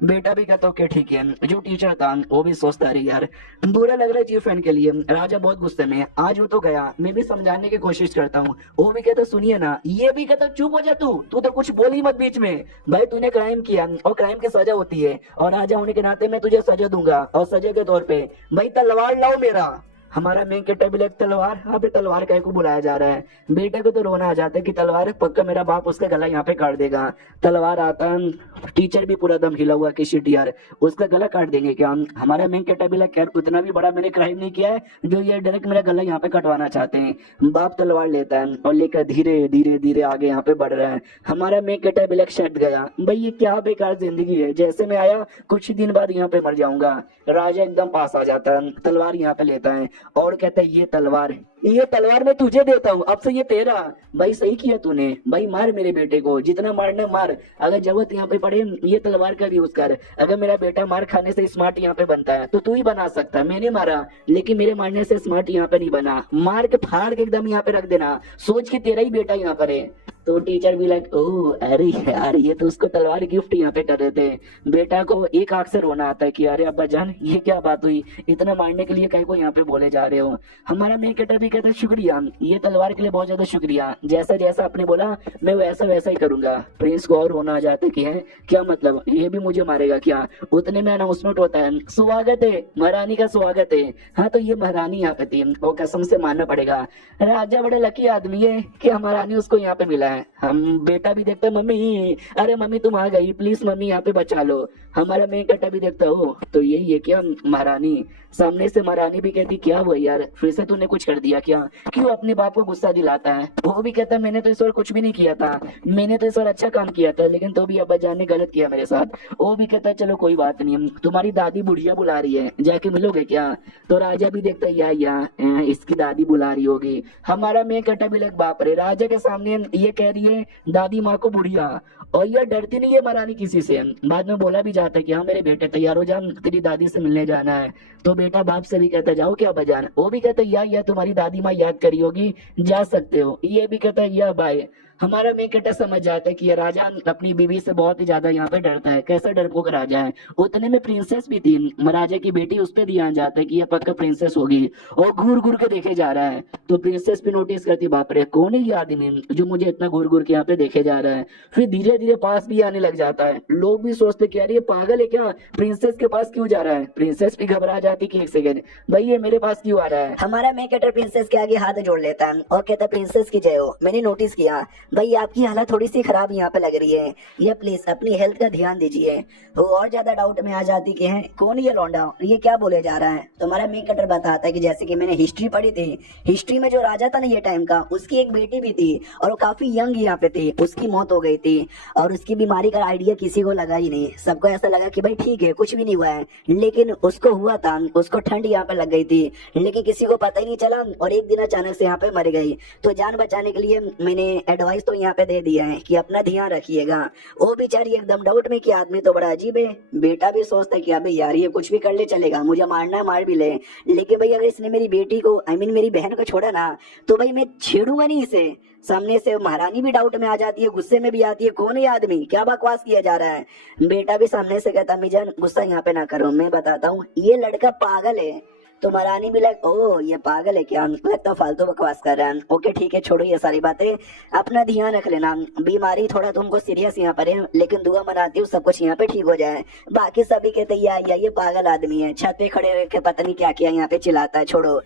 बेटा भी कहता ओके ठीक है। जो टीचर था वो भी सोचता अरे यार बुरा लग रहा है चीफ फैन के लिए, राजा बहुत गुस्से में। आज वो तो गया, मैं भी समझाने की कोशिश करता हूँ। वो भी कहता सुनिए ना, ये भी कहता चुप हो जा तू तो कुछ बोली मत बीच में, भाई तूने क्राइम किया और क्राइम की सजा होती है और राजा होने के नाते मैं तुझे सजा दूंगा और सजा के तौर पे भाई तलवार लाओ मेरा। हमारा मेन कैरेक्टर भी लाइक तलवार, हाँ पे तलवार कह को बुलाया जा रहा है। बेटे को तो रोना आ जाता है कि तलवार पक्का मेरा बाप उसका गला यहाँ पे काट देगा। तलवार आता है, टीचर भी पूरा दम हिला हुआ कि शिट यार उसका गला काट देंगे क्या। हमारा मेन कैरेक्टर भी लाइक यार उतना भी बड़ा मैंने क्राइम नहीं किया है जो ये डायरेक्ट मेरा गला यहाँ पे कटवाना चाहते हैं। बाप तलवार लेता है और लेकर धीरे धीरे धीरे आगे यहाँ पे बढ़ रहा है। हमारा मेन कैरेक्टर भी लाइक शट गया, भाई ये क्या बेकार जिंदगी है, जैसे मैं आया कुछ दिन बाद यहाँ पे मर जाऊंगा। राजा एकदम पास आ जाता है, तलवार यहाँ पे लेता है और कहता है ये तलवार मैं तुझे देता हूँ, अब से ये तेरा। भाई सही किया तूने, भाई मार मेरे बेटे को जितना मारना मार, अगर जरूरत यहाँ पे पड़े ये तलवार का यूज कर। अगर मेरा बेटा मार खाने से स्मार्ट यहाँ पे बनता है तो तू ही बना सकता है, मैंने मारा लेकिन मेरे मारने से स्मार्ट यहाँ पे नहीं बना, मार के फाड़ के एकदम यहाँ पे रख देना, सोच के तेरा ही बेटा यहाँ पर है। तो टीचर भी लाइक ओह अरे यार ये तो उसको तलवार गिफ्ट यहाँ पे कर रहे थे। बेटा को एक आंख से रोना आता है कि अरे अब्बा जान ये क्या बात हुई, इतना मारने के लिए काय को यहाँ पे बोले जा रहे हो। हमारा मेन कैरेक्टर भी कहता है शुक्रिया, ये तलवार के लिए बहुत ज्यादा शुक्रिया, जैसा जैसा आपने बोला मैं वैसा वैसा ही करूंगा। प्रिंस को और रोना आ जाता है कि है क्या मतलब ये भी मुझे मारेगा क्या। उतने में अनाउंसमेंट होता है स्वागत है महारानी का स्वागत है। हाँ तो ये महारानी यहाँ पे थी और कसम से मानना पड़ेगा राजा बड़ा लकी आदमी है कि महारानी उसको यहाँ पे मिला है। हम बेटा भी देखते हैं मम्मी अरे मम्मी तुम आ गई प्लीज मम्मी यहाँ पे बचा लो। हमारा मेन कटा भी देखता हो तो यही है क्या महारानी। सामने से महारानी भी कहती क्या हुआ यार फिर से तूने कुछ कर दिया क्या, क्यों अपने बाप को गुस्सा दिलाता है। वो भी कहता मैंने तो इस बार कुछ भी नहीं किया था, मैंने तो इस बार अच्छा काम किया था लेकिन तो भी अब्बा जान ने गलत किया मेरे साथ। वो भी कहता चलो कोई बात नहीं, तुम्हारी दादी बुढ़िया बुला रही है जाके मिलोगे क्या। तो राजा भी देखता या इसकी दादी बुला रही होगी। हमारा मेन कटा भी लग बाप रे राजा के सामने ये कह रही है दादी माँ को बुढ़िया, और यह डरती नहीं है महारानी किसी से। बाद में बोला भी जाता है कि हाँ मेरे बेटे तैयार हो जा तेरी दादी से मिलने जाना है। तो बेटा बाप से भी कहता जाओ क्या बजान। वो भी कहता है या तुम्हारी दादी माँ याद करी होगी जा सकते हो। ये भी कहता है या बाय। हमारा मेन कैरेक्टर समझ जाता है कि ये राजा अपनी बीवी से बहुत ही ज्यादा यहाँ पे डरता है, कैसा डरपोक राजा है। उतने में प्रिंसेस भी थी महाराजा की बेटी, उस पर ध्यान जाता है कि ये पक्का प्रिंसेस होगी और घूर घूर के देखे जा रहा है। तो प्रिंसेस भी नोटिस करती बाप रे कौन है ये आदमी जो मुझे इतना घूर घूर के यहाँ पे देखे जा रहा है। फिर धीरे धीरे पास भी आने लग जाता है। लोग भी सोचते कि यार ये पागल है क्या, प्रिंसेस के पास क्यों जा रहा है। प्रिंसेस भी घबरा जाती कि एक सेकंड भाई ये मेरे पास क्यों आ रहा है। हमारा मेन कैरेक्टर प्रिंसेस के आगे हाथ जोड़ लेता है और कहता है प्रिंसेस की जय हो, मैंने नोटिस किया भाई आपकी हालत थोड़ी सी खराब यहाँ पे लग रही है, ये प्लीज अपनी हेल्थ का ध्यान दीजिए। वो और ज्यादा डाउट में आ जाती कि है कौन ये लौंडा, ये क्या बोले जा रहा है। तो हमारा मेन कैरेक्टर बताता है कि जैसे कि मैंने हिस्ट्री पढ़ी थी, हिस्ट्री में जो राजा था ना ये टाइम का उसकी एक बेटी भी थी और वो काफी यंग यहाँ पे थी, उसकी मौत हो गई थी और उसकी बीमारी का आइडिया किसी को लगा ही नहीं। सबको ऐसा लगा कि भाई ठीक है कुछ भी नहीं हुआ है, लेकिन उसको हुआ था, उसको ठंड यहाँ पे लग गई थी लेकिन किसी को पता ही नहीं चला और एक दिन अचानक से यहाँ पे मर गई। तो जान बचाने के लिए मैंने एडवाइस तो यहाँ पे दे दिया है कि अपना ध्यान रखिएगा। वो बेचारी एकदम डाउट में कि आदमी तो बड़ा अजीब है। बेटा भी सोचता है कि अबे यार ये कुछ भी कर ले चलेगा, मुझे मारना है मार भी ले, लेकिन भाई अगर इसने मेरी बेटी को मेरी बहन को छोड़ा ना तो भाई मैं छेड़ूंगा नहीं इसे। सामने से महारानी भी डाउट में आ जाती है, गुस्से में भी आती है कौन है ये आदमी, क्या बकवास किया जा रहा है। बेटा भी सामने से कहता मिजान गुस्सा यहाँ पे ना करो, मैं बताता हूँ ये लड़का पागल है। तो महारानी भी लाइक ओ ये पागल है क्या, लगता फालतू बकवास कर रहा है। ओके ठीक है छोड़ो ये सारी बातें, अपना ध्यान रख लेना, बीमारी थोड़ा तुमको सीरियस यहाँ पर है लेकिन दुआ मनाती हूँ सब कुछ यहाँ पे ठीक हो जाए। बाकी सभी कहते या ये पागल आदमी है, छत पे खड़े रह के पता नहीं क्या किया यहाँ पे चिल्लाता है, छोड़ो।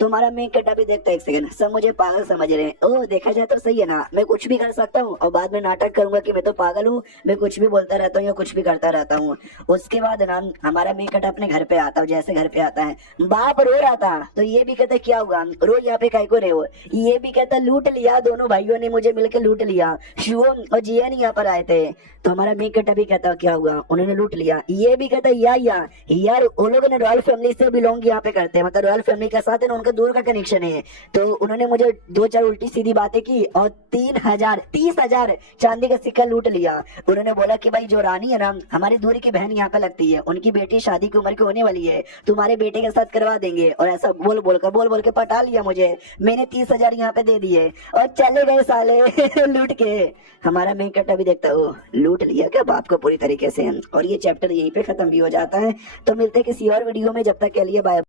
तुम्हारा मेन कटा भी देखता है एक सेकंड, सब मुझे पागल समझ रहे हैं। ओ देखा जाए तो सही है ना, मैं कुछ भी कर सकता हूँ और बाद में नाटक करूंगा कि मैं तो पागल हूँ, मैं कुछ भी बोलता रहता हूँ या कुछ भी करता रहता हूँ। उसके बाद ना हमारा मेन कटा अपने घर पे आता है, जैसे घर पे आता है बाप रो रहा था तो ये भी कहता क्या हुआ रो यहाँ पे काय को रहे हो। ये भी कहता लूट लिया, दोनों भाइयों ने मुझे मिलकर लूट लिया, शिवम और जियन यहाँ पर आए थे। तो हमारा मेन कटा भी कहता क्या हुआ उन्होंने लूट लिया। ये भी कहता यार वो लोग ने रॉयल फैमिली से बिलोंग यहाँ पे करते हैं, मतलब रॉयल फैमिली के साथ है ना उनका दूर का कनेक्शन है। तो उन्होंने मुझे 2-4 उल्टी सीधी बातें की और 30,000 चांदी का सिक्का लूट लिया। उन्होंने बोला कि भाई जो रानी है ना हमारी दूर की बहन यहाँ पे लगती है, उनकी बेटी शादी की उम्र की होने वाली है, तुम्हारे बेटे के साथ करवा देंगे। और ऐसा बोल बोल के पटा लिया मुझे, मैंने 30,000 यहाँ पे दे दिए और चले गए साले लूट के। हमारा मेन कटा भी देखता हो लूट लिया क्या बाप को पूरी तरीके से। और ये चैप्टर यहीं पे खत्म भी हो जाता है। तो मिलते हैं किसी और वीडियो में, जब तक के लिए बाय।